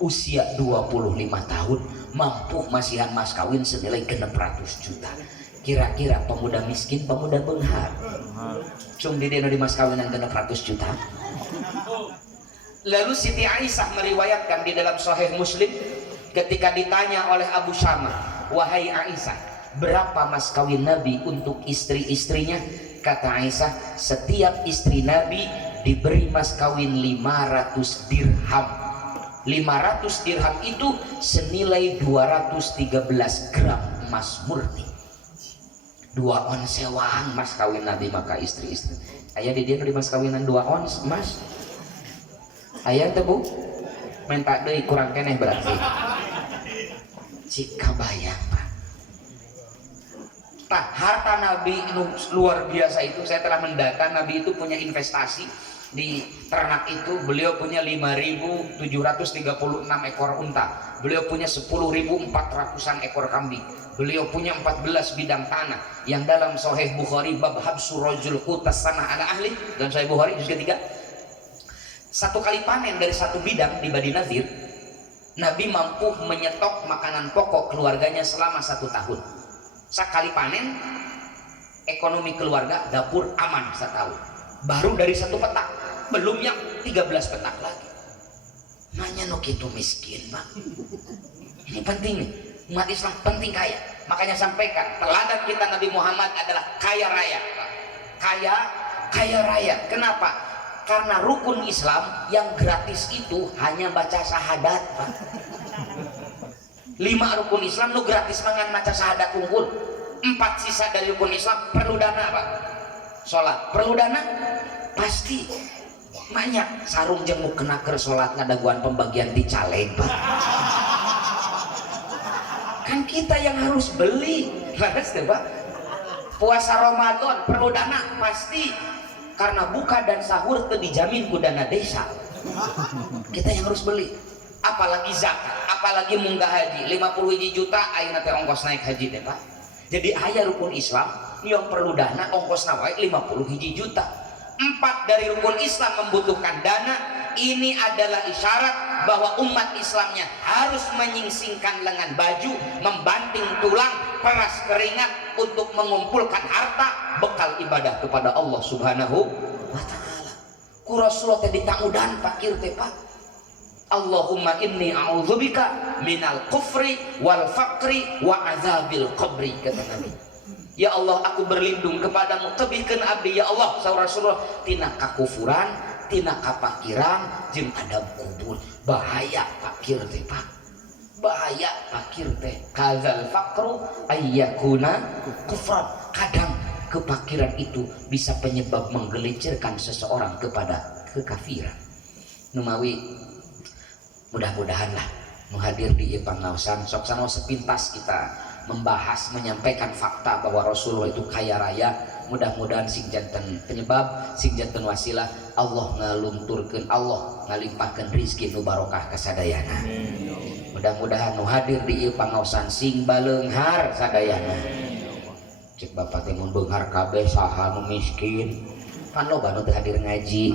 usia 25 tahun mampu masihan mas kawin senilai 600 juta. Kira-kira pemuda miskin, pemuda beunghar cung di dina di mas kawinan 600 juta. Lalu Siti Aisyah meriwayatkan di dalam Sahih Muslim ketika ditanya oleh Abu Syamah, wahai Aisyah, berapa mas kawin Nabi untuk istri-istrinya? Kata Aisyah, setiap istri Nabi diberi mas kawin 500 dirham. 500 dirham itu senilai 213 gram emas murni. 2 ons sewang mas kawin Nabi maka istri-istri. Ayah di dia di mas kawinan 2 ons emas. Ayah teh Bu, minta deui kurang keneh berarti. Cik kabayang Pak. Nah, harta Nabi luar biasa itu. Saya telah mendata Nabi itu punya investasi di ternak itu. Beliau punya 5.736 ekor unta. Beliau punya 10.400-an ekor kambing. Beliau punya 14 bidang tanah yang dalam Sahih Bukhari bab habsu rajul qutas sanah ala ahli, dan Sahih Bukhari juz ketiga. Satu kali panen dari satu bidang di Bani Nadir, Nabi mampu menyetok makanan pokok keluarganya selama 1 tahun. Sekali panen ekonomi keluarga, dapur aman setahun. Baru dari 1 petak, belum yang 13 petak lagi. Nanya no gitu miskin, Bang. Ini penting nih, umat Islam penting kaya. Makanya sampaikan, teladan kita Nabi Muhammad adalah kaya raya, Pak. Kaya raya. Kenapa? Karena rukun Islam yang gratis itu hanya baca syahadat, Pak. 5 rukun Islam lu gratis mangan maca syahadat unggul. 4 sisa dari rukun Islam perlu dana, Pak. Sholat perlu dana pasti. Banyak sarung jenguk kenaker sholat ngadaguan pembagian di caleg, Pak. Kan kita yang harus beli. Laras deh, Pak. Puasa Ramadan perlu dana pasti, karena buka dan sahur itu dijamin ku dana desa. Kita yang harus beli. Apalagi zakat, apalagi munggah haji 50 juta ayeuna teh ongkos naik haji deh, Pak. Jadi aya rukun Islam yang perlu dana ongkos nawai 50 juta. 4 dari rukun Islam membutuhkan dana. Ini adalah isyarat bahwa umat Islamnya harus menyingsingkan lengan baju, membanting tulang, peras keringat untuk mengumpulkan harta bekal ibadah kepada Allah Subhanahu wa Ta'ala. Ku Rasulullah teh ditangudan pakir teh, Pak. Allahumma inni a'udzubika minal kufri wal faqri wa azabil qabri, kata Nabi. Ya Allah, aku berlindung kepadamu, tebihkeun abdi ya Allah saur Rasulullah tina kakufuran, tina kapakiran, jeung adab kubur. Bahaya pakir teh, Pak. Bahaya pakir teh. Kadzal faqru ayyakuna kufran. Kadang kepakiran itu bisa penyebab menggelincirkan seseorang kepada kekafiran. Numawi mudah-mudahan lah menghadir di pangaosan sok sanoa sepintas kita membahas, menyampaikan fakta bahwa Rasulullah itu kaya raya. Mudah-mudahan sing janten penyebab, sing janten wasilah, Allah ngalunturkeun, Allah ngalimpahkeun rizki nu barokah ka sadayana. Mudah-mudahan nu hadir di ieu pangaosan sing baleunghar sadayana. Cek bapak teh mun beunghar kabeh saha nu miskin. Kan loba nu teu hadir ngaji.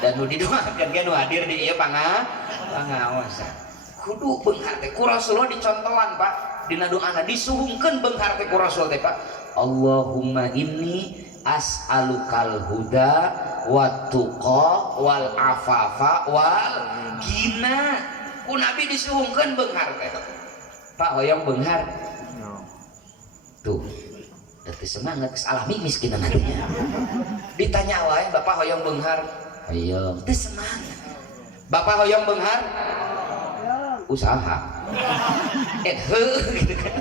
Dan nu didoakeun ge nu hadir di ieu pangaosan. Kudu beunghar teh ku Rasulullah dicontohan, Pak. Dina doana disuhungkeun beunghar teh ku Rasul teh, Pak. Allahumma inni as'alukal huda wat tuqa wal afafa wal ghina. Ku Nabi disuhungkeun beunghar teh. Pak hoyong beunghar. Tuh. Teu semangat geus alami miskinan hatinya. Ditanya wae, Bapak hoyong beunghar? Hoyong. Teu semangat. Bapak hoyong beunghar? Usaha. Gitu kan.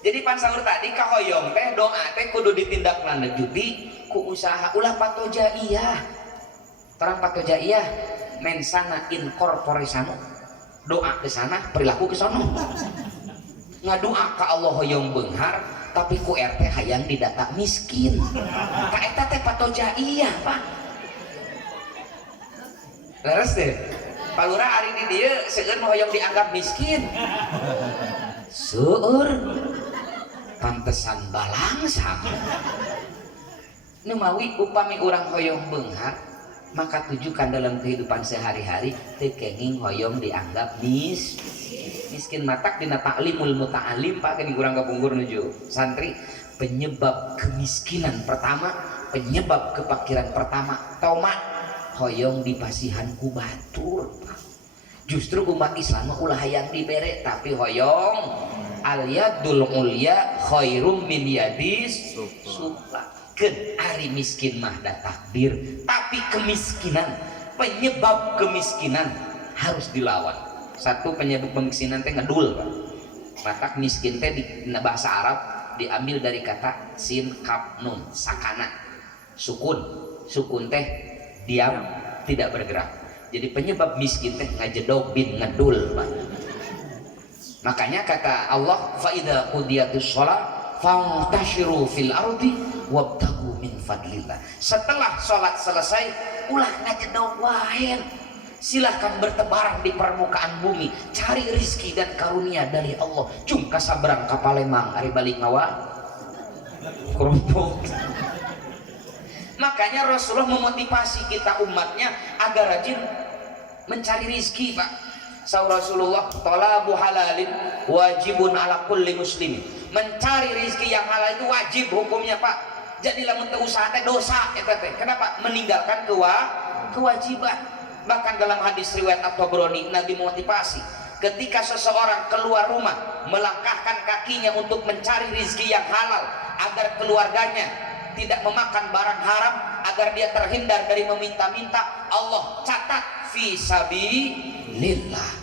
Jadi pan sahur tadi kahoyong teh doa teh kudu ditindaklanjuti ku usaha ulah patojaiyah. Terang patojaiyah mensana in corpore sano. Doa ke sana, perilaku ke sono. Ngadoa ka Allah hoyong beunghar tapi ku RT hayang didata miskin. Ka eta teh patojaiyah, Pak. Leres deh. Pak Lurah hari di dia seueur hoyong dianggap miskin. Seueur pantesan balangsang. Nu mawi upami urang hoyong beunghar, maka tujukan dalam kehidupan sehari-hari teu kenging hoyong dianggap miskin. Matak dina ta'limul muta'alim, Pak, di urang kapungkur nuju santri. Penyebab kemiskinan pertama, penyebab kepakiran pertama, tomat hoyong dipasihan ku batur, Pak. Justru umat Islam ulah hayang dibere tapi hoyong al-yadul ulya khairum min yadis sufla. Keun ari miskin mah da takdir, tapi kemiskinan, penyebab kemiskinan harus dilawan. Satu penyebab kemiskinan teh ngedul, Pak. Matak miskin teh di bahasa Arab diambil dari kata sin kaf nun, sakana. Sukun teh diam, tidak bergerak. Jadi penyebab miskin teh ngajedog bin ngedul, Pak. Makanya kata Allah, fa idza qudiyatus shalah fantashiru fil ardi wabtagu min fadlillah. Setelah salat selesai, ulah ngajedog wae. Silahkan bertebaran di permukaan bumi, cari rizki dan karunia dari Allah. Cung kasabrang ka Palembang ari balik ngawa keropok. Makanya Rasulullah memotivasi kita umatnya agar rajin mencari rizki, Pak. Saur Rasulullah, talabu halalin wajibun ala kulli muslimin. Mencari rezeki yang halal itu wajib hukumnya, Pak. Jadi lamun teu usaha teh dosa eta teh. Kenapa? Meninggalkan kewajiban. Bahkan dalam hadis riwayat At-Tabrani, Nabi memotivasi ketika seseorang keluar rumah melangkahkan kakinya untuk mencari rezeki yang halal agar keluarganya tidak memakan barang haram, agar dia terhindar dari meminta-minta, Allah catat fisabilillah.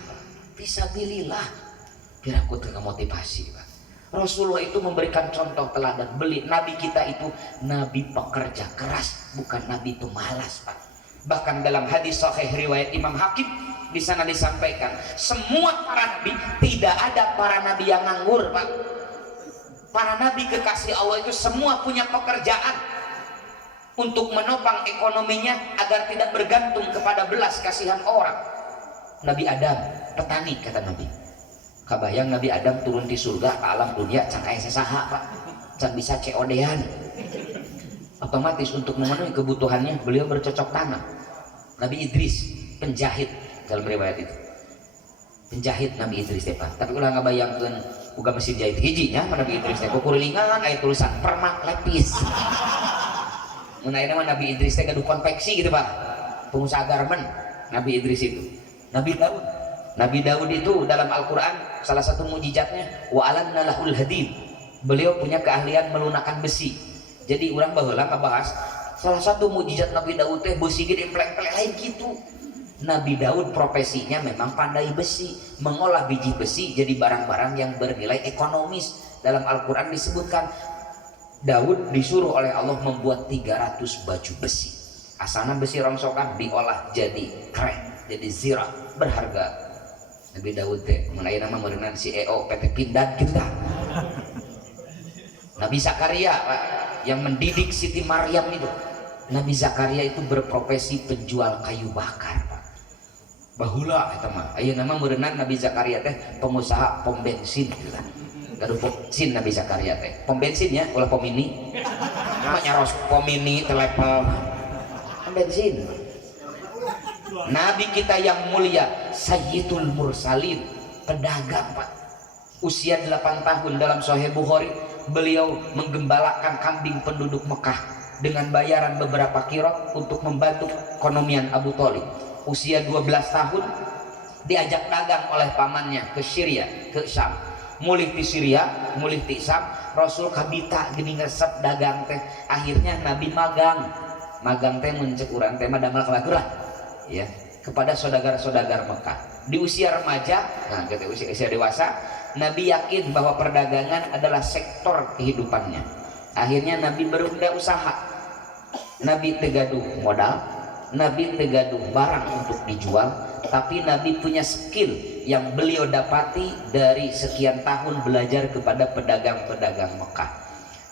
Fisabilillah. Piraku teu motivasi, Pak. Rasulullah itu memberikan contoh teladan. Nabi kita itu nabi pekerja keras, bukan nabi itu malas, Pak. Bahkan dalam hadis sahih riwayat Imam Hakim, di sana disampaikan semua para nabi, tidak ada para nabi yang nganggur, Pak. Para nabi kekasih Allah itu semua punya pekerjaan untuk menopang ekonominya agar tidak bergantung kepada belas kasihan orang. Nabi Adam petani, kata Nabi. Kabayang Nabi Adam turun di surga ke alam dunia can aya saha, Pak. Can bisa COD-an. Otomatis untuk memenuhi kebutuhannya beliau bercocok tanam. Nabi Idris penjahit dalam riwayat itu. Penjahit Nabi Idris teh, Pak. Tapi ulah ngabayangkeun buka mesin jahit hijinya Nabi Idris teh kurilingan aya tulisan permak lepis. Mun ayeuna Nabi Idris teh gaduh konveksi gitu, Pak. Pengusaha garmen Nabi Idris itu. Nabi Daud itu dalam Al-Quran salah satu mujizatnya wa alanna lahul hadid. Beliau punya keahlian melunakkan besi. Jadi orang baheula kabahas salah satu mujizat Nabi Daud teh besi ge diempleng-empleng lain gitu. Nabi Daud profesinya memang pandai besi, mengolah biji besi jadi barang-barang yang bernilai ekonomis. Dalam Al-Quran disebutkan Daud disuruh oleh Allah membuat 300 baju besi. Asalnya besi rongsokan diolah jadi keren, jadi zirah, berharga. Nabi Daud teh mengenai nama merenang CEO PT Pindad kita. Nabi Zakaria, Pak, yang mendidik Siti Maryam itu. Nabi Zakaria itu berprofesi penjual kayu bakar, Pak. Bahula eta mah. Aya nama merenang Nabi Zakaria teh pengusaha pom bensin gitu. Gaduh bensin Nabi Zakaria teh. Pom bensinnya ulah pom mini. Nyaros pom mini telepon. Pom bensin. Nabi kita yang mulia Sayyidul Mursalin, pedagang, Pak. Usia 8 tahun dalam Sahih Bukhari, beliau menggembalakan kambing penduduk Mekah dengan bayaran beberapa kirot untuk membantu ekonomian Abu Thalib. Usia 12 tahun diajak dagang oleh pamannya ke Syria, ke Syam. Mulih di Syria, mulih di Syam, Rasul kabita gini ngesep dagang teh. Akhirnya Nabi magang teh muncul urang teh mah damel kalageurah. Ya, kepada saudagar-saudagar Mekah. Di usia remaja, nah ketika usia dewasa, Nabi yakin bahwa perdagangan adalah sektor kehidupannya. Akhirnya Nabi berwirausaha. Nabi tegaduh modal, Nabi tegaduh barang untuk dijual, tapi Nabi punya skill yang beliau dapati dari sekian tahun belajar kepada pedagang-pedagang Mekah.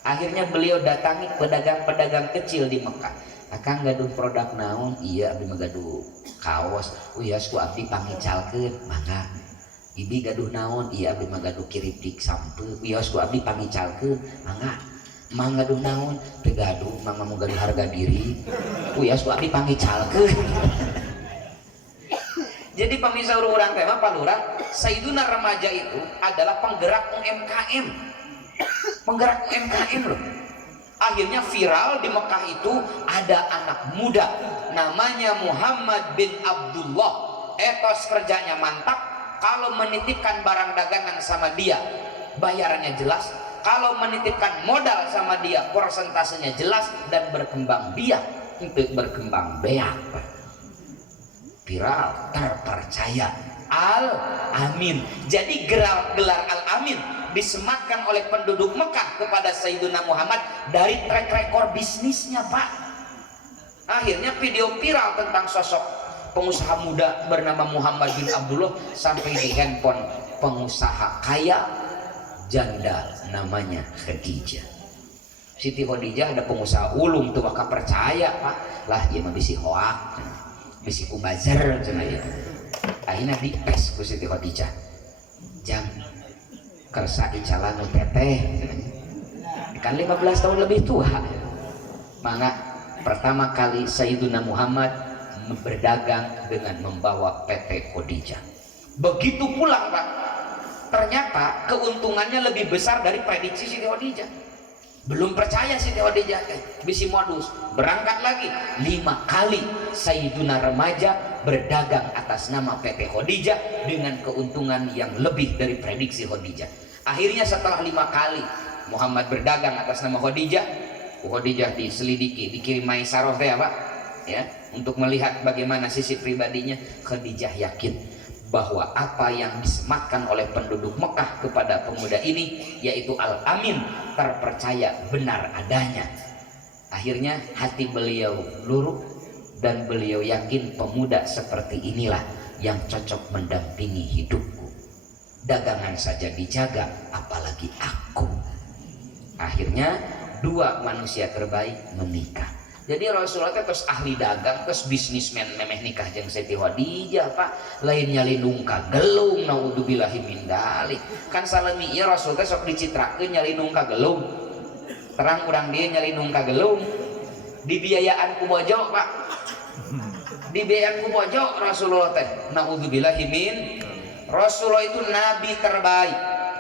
Akhirnya beliau datangi pedagang-pedagang kecil di Mekah. Akang gaduh produk naon? Iya, abdi mah gaduh kaos. Uyas ku abdi pangicalkeun, mangga. Ibi gaduh naon? Iya, abdi mah gaduh kiripik sampeu. Uyas ku abdi pangicalkeun, mangga. Mang gaduh naon? Teu gaduh, mangga mau gaduh harga diri. Uyas ku abdi pangicalkeun. Jadi pemirsa urang teh mah palurah, Sayyiduna remaja itu adalah penggerak UMKM. Penggerak UMKM loh. Akhirnya viral di Mekah itu ada anak muda namanya Muhammad bin Abdullah. Etos kerjanya mantap. Kalau menitipkan barang dagangan sama dia bayarannya jelas. Kalau menitipkan modal sama dia persentasenya jelas dan berkembang biak untuk berkembang beak. Viral, terpercaya. Al-Amin. Jadi gelar Al-Amin disematkan oleh penduduk Mekah kepada Sayyiduna Muhammad dari track record bisnisnya, Pak. Akhirnya video viral tentang sosok pengusaha muda bernama Muhammad bin Abdullah sampai di handphone pengusaha kaya janda namanya Khadijah. Siti Khadijah ada pengusaha ulung tuh maka percaya, Pak. Lah ieu mah bisi hoak, bisi kubazar cenah ieu. Akhirnya dipes ku Siti Khadijah. Jang kersa icalan teteh kan 15 tahun lebih tua. Maka pertama kali Sayyiduna Muhammad berdagang dengan membawa PT Khadijah. Begitu pulang Pak, ternyata keuntungannya lebih besar dari prediksi Siti Khadijah. Belum percaya Siti Khadijah bisi modus, berangkat lagi 5 kali Sayyiduna remaja berdagang atas nama PT Khadijah dengan keuntungan yang lebih dari prediksi Khadijah. Akhirnya setelah 5 kali Muhammad berdagang atas nama Khadijah diselidiki, dikirim Maisarah ya Pak, ya, untuk melihat bagaimana sisi pribadinya. Khadijah yakin bahwa apa yang disematkan oleh penduduk Mekah kepada pemuda ini, yaitu Al-Amin, terpercaya benar adanya. Akhirnya hati beliau luruh dan beliau yakin pemuda seperti inilah yang cocok mendampingi hidupku. Dagangan saja dijaga, apalagi aku. Akhirnya 2 manusia terbaik menikah. Jadi Rasulullah terus ahli dagang, terus bisnismen memeh nikah jeung Siti Khadijah Pak. Lain nyali nungka gelung, naudzubillahi min dzalik. Kan salami ieu Rasul teh sok dicitrakeun nyali nungka gelung. Terang urang dia nyali nungka gelung. Dibiayaan ku bojo Pak. Dibiayaan ku bojo Rasulullah teh. Naudzubillahi min. Rasulullah itu nabi terbaik,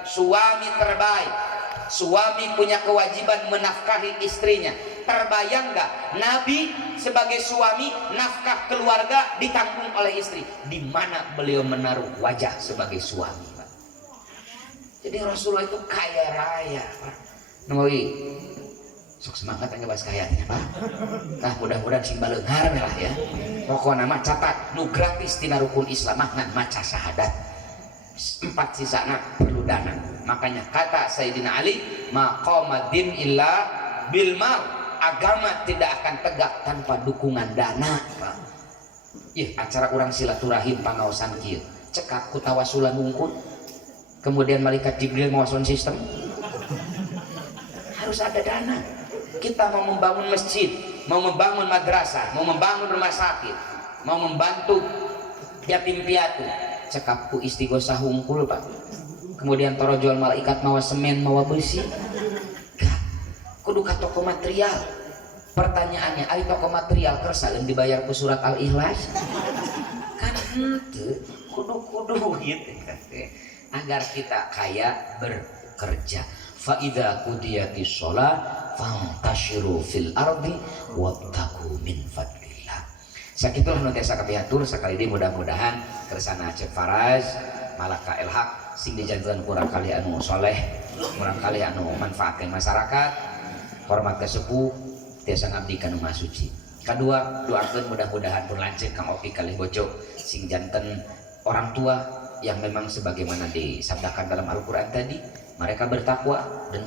suami terbaik. Suami punya kewajiban menafkahi istrinya. Terbayang nggak Nabi sebagai suami, nafkah keluarga ditanggung oleh istri? Di mana beliau menaruh wajah sebagai suami Pak? Jadi Rasulullah itu kaya raya Pak. Noi sok semangat yang ngebahas kayanya Pak. Nah mudah-mudahan sing baleunghar lah ya. Pokokna mah catat nu gratis tina rukun Islam mah ngan maca syahadat. 4 sisana perlu dana. Makanya kata Sayyidina Ali, maqama din illa bil mal. Agama tidak akan tegak tanpa dukungan dana Pak. Ih, acara orang silaturahim pangaosan kieu cekak ku tawasulan wungkul, kemudian malaikat Jibril ngawason sistem. Harus ada dana. Kita mau membangun masjid, mau membangun madrasah, mau membangun rumah sakit, mau membantu yatim piatu, cekap ku istighosah wungkul Pak. Kemudian torojol malaikat mawa semen mawa besi. Kudu ka toko material. Pertanyaannya, ari toko material kersa yang dibayar ku surat Al-Ikhlas? Kan henteu, kudu gitu kan. Agar kita kaya bekerja. Fa idza qudiyatis shalah fantashiru fil ardi wabtagu min fadlillah. Sakitulah nu teh sakabiatur sakali di mudah-mudahan kersana Cep Faraz Malaka El Haq sing dijanjikan kurang kali anu soleh, kurang kali anu manfaatkeun masyarakat. Hormat ke sepuh tiasa ngabdi ka nu maha suci. Kadua doakeun mudah-mudahan pun lanceuk Kang Opi kalih bojo sing janten orang tua yang memang sebagaimana disabdakan dalam Al-Qur'an tadi, mereka bertakwa dan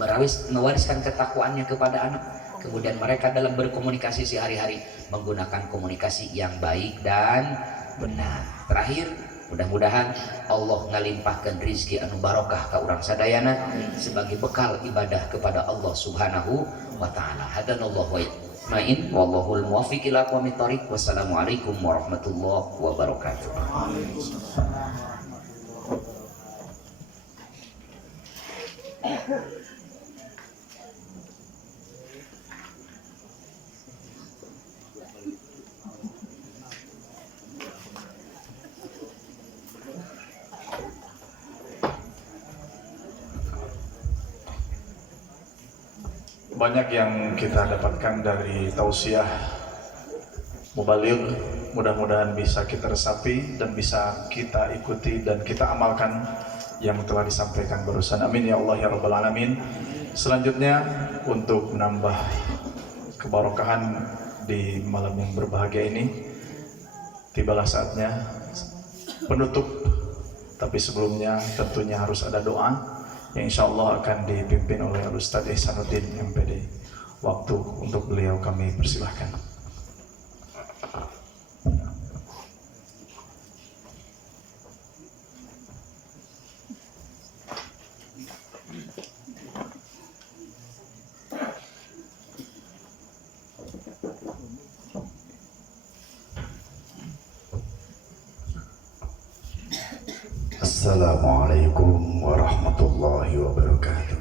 mewariskan ketakwaannya kepada anak. Kemudian mereka dalam berkomunikasi sehari-hari menggunakan komunikasi yang baik dan benar. Terakhir, mudah-mudahan Allah ngalimpahkan rizki anu barokah ka urang sadayana sebagai bekal ibadah kepada Allah Subhanahu wa ta'ala. Hadanallahu wa ma'in wallahul muwaffiq ila aqwamit thoriq. Wassalamualaikum warahmatullahi wabarakatuh. Banyak yang kita dapatkan dari tausiah mubaligh, mudah-mudahan bisa kita resapi dan bisa kita ikuti dan kita amalkan yang telah disampaikan barusan. Amin ya Allah ya Rabbal Alamin. Selanjutnya untuk menambah kebarokahan di malam yang berbahagia ini, tibalah saatnya penutup. Tapi sebelumnya tentunya harus ada doa yang insya Allah akan dipimpin oleh Ustaz Ihsanuddin MPD. Waktu untuk beliau kami persilahkan. Assalamualaikum warahmatullahi wabarakatuh.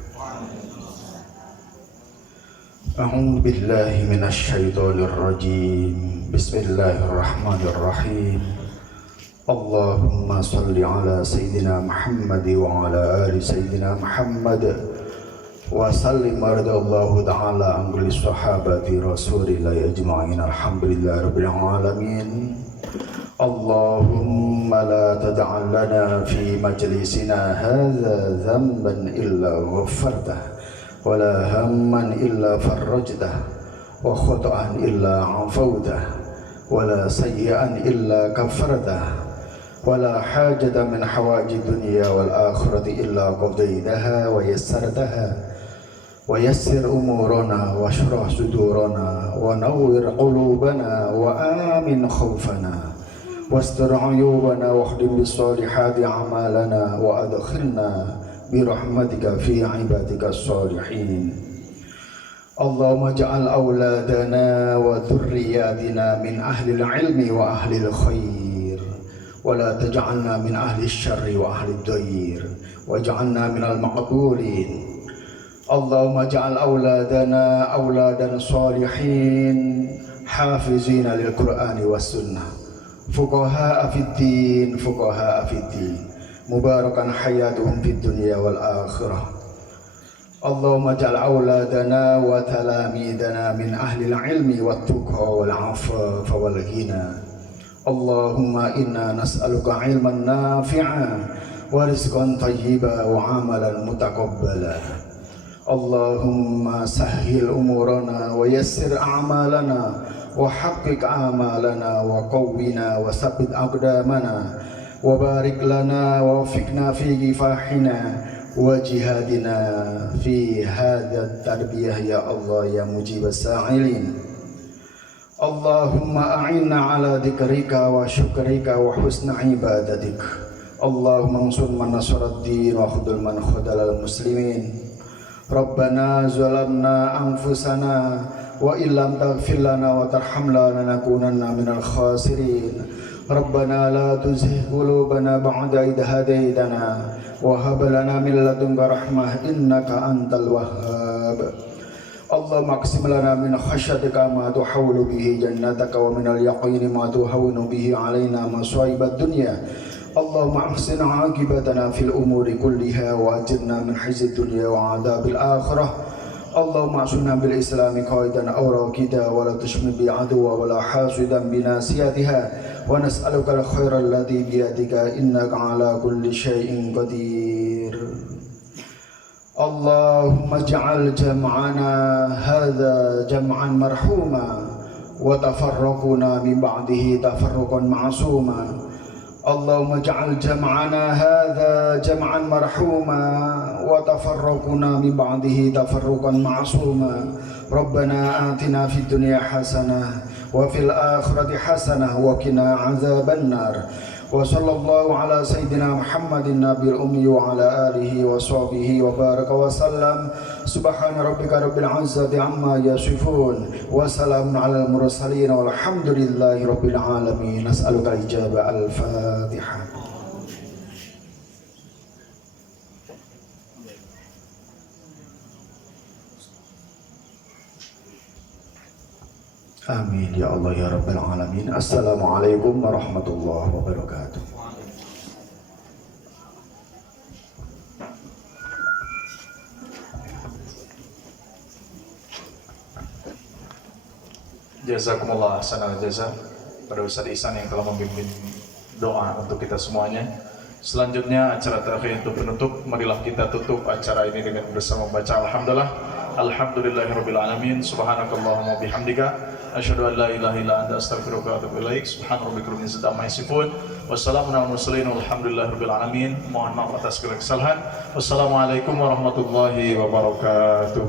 A'udzu billahi minasy syaithanir rajim. Bismillahirrahmanirrahim. اللهم صل على سيدنا محمد وعلى آل سيدنا محمد وسلم رضي الله تعالى عن كل صحابة رسول الله أجمعين الحمد لله رب العالمين اللهم لا تدع لنا في مجلسنا هذا ذنبا إلا غفرته ولا هما إلا فرجته وخطأ إلا عفوته ولا سيئا إلا كفرته ولا حاجة من حوائج الدنيا والآخرة إلا قضيتها ويسرتها ويسر أمورنا واشرح صدورنا ونور قلوبنا وآمن خوفنا واستر عيوبنا واخدم بالصالحات أعمالنا وأدخلنا برحمتك في عبادك الصالحين اللهم اجعل أولادنا وذرياتنا من أهل العلم وأهل الخير ولا تجعلنا من أهل الشر وأهل الضير واجعلنا من المقبولين اللهم اجعل أولادنا أولادا صالحين حافظين للقرآن والسنة فقهاء في الدين مباركا حياتهم في الدنيا والآخرة اللهم اجعل أولادنا وتلاميذنا من أهل العلم والتقى والعفاف والغنى اللهم إنا نسألك علما نافعا ورزقا طيبا وعملا متقبلا اللهم سهل أمورنا ويسر أعمالنا وحقق آمالنا وقونا وثبت أقدامنا وبارك لنا ووفقنا في كفاحنا وجهادنا في هذا التربية يا الله يا مجيب السائلين اللهم أعنا على ذكرك وشكرك وحسن عبادتك اللهم انصر من نصر الدين وخذل من خذل المسلمين ربنا ظلمنا أنفسنا وإن لم تغفر لنا وترحمنا لنكونن من الخاسرين ربنا لا تزغ قلوبنا بعد إذ هديتنا وهب لنا من لدنك رحمة إنك أنت الوهاب اللهم اقسم لنا من خشيتك ما تحول به جنتك ومن اليقين ما تهون به علينا مصائب الدنيا اللهم احسن عاقبتنا في الأمور كلها وأجرنا من خزي الدنيا وعذاب الآخرة اللهم اعصنا بالإسلام قائدا أو راكدا ولا تشمل بعدوا ولا حاسدا بناسيتها ونسألك الخير الذي بيدك إنك على كل شيء قدير اللهم اجعل جمعنا هذا جمعا مرحوما وتفرقنا من بعده تفرقا معصوما اللهم اجعل جمعنا هذا جمعا مرحوما وتفرقنا من بعده تفرقا معصوما ربنا آتنا في الدنيا حسنة وفي الآخرة حسنة وقنا عذاب النار وصلى الله على سيدنا محمد النبي الأمي وعلى آله وصحبه وبارك وسلم سبحان ربك رب العزة عما يصفون وسلام على المرسلين والحمد لله رب العالمين نسألك الإجابة الفاتحة Amin ya Allah ya Rabbal Alamin. Assalamualaikum warahmatullahi wabarakatuh. Jazakumullah ahsanal jaza pada Ustaz Ihsan yang telah membimbing doa untuk kita semuanya. Selanjutnya acara terakhir untuk penutup, marilah kita tutup acara ini dengan bersama baca Alhamdulillahirabbil alamin. Subhanakallahumma bihamdika asyhadu an la ilaha illa anta astaghfiruka wa atubu ilaik. Subhana rabbika rabbil izzati amma yasifun. Wassalamun alal mursalin walhamdulillahirabbil alamin. Mohon maaf atas segala kesalahan. Wassalamualaikum warahmatullahi wabarakatuh.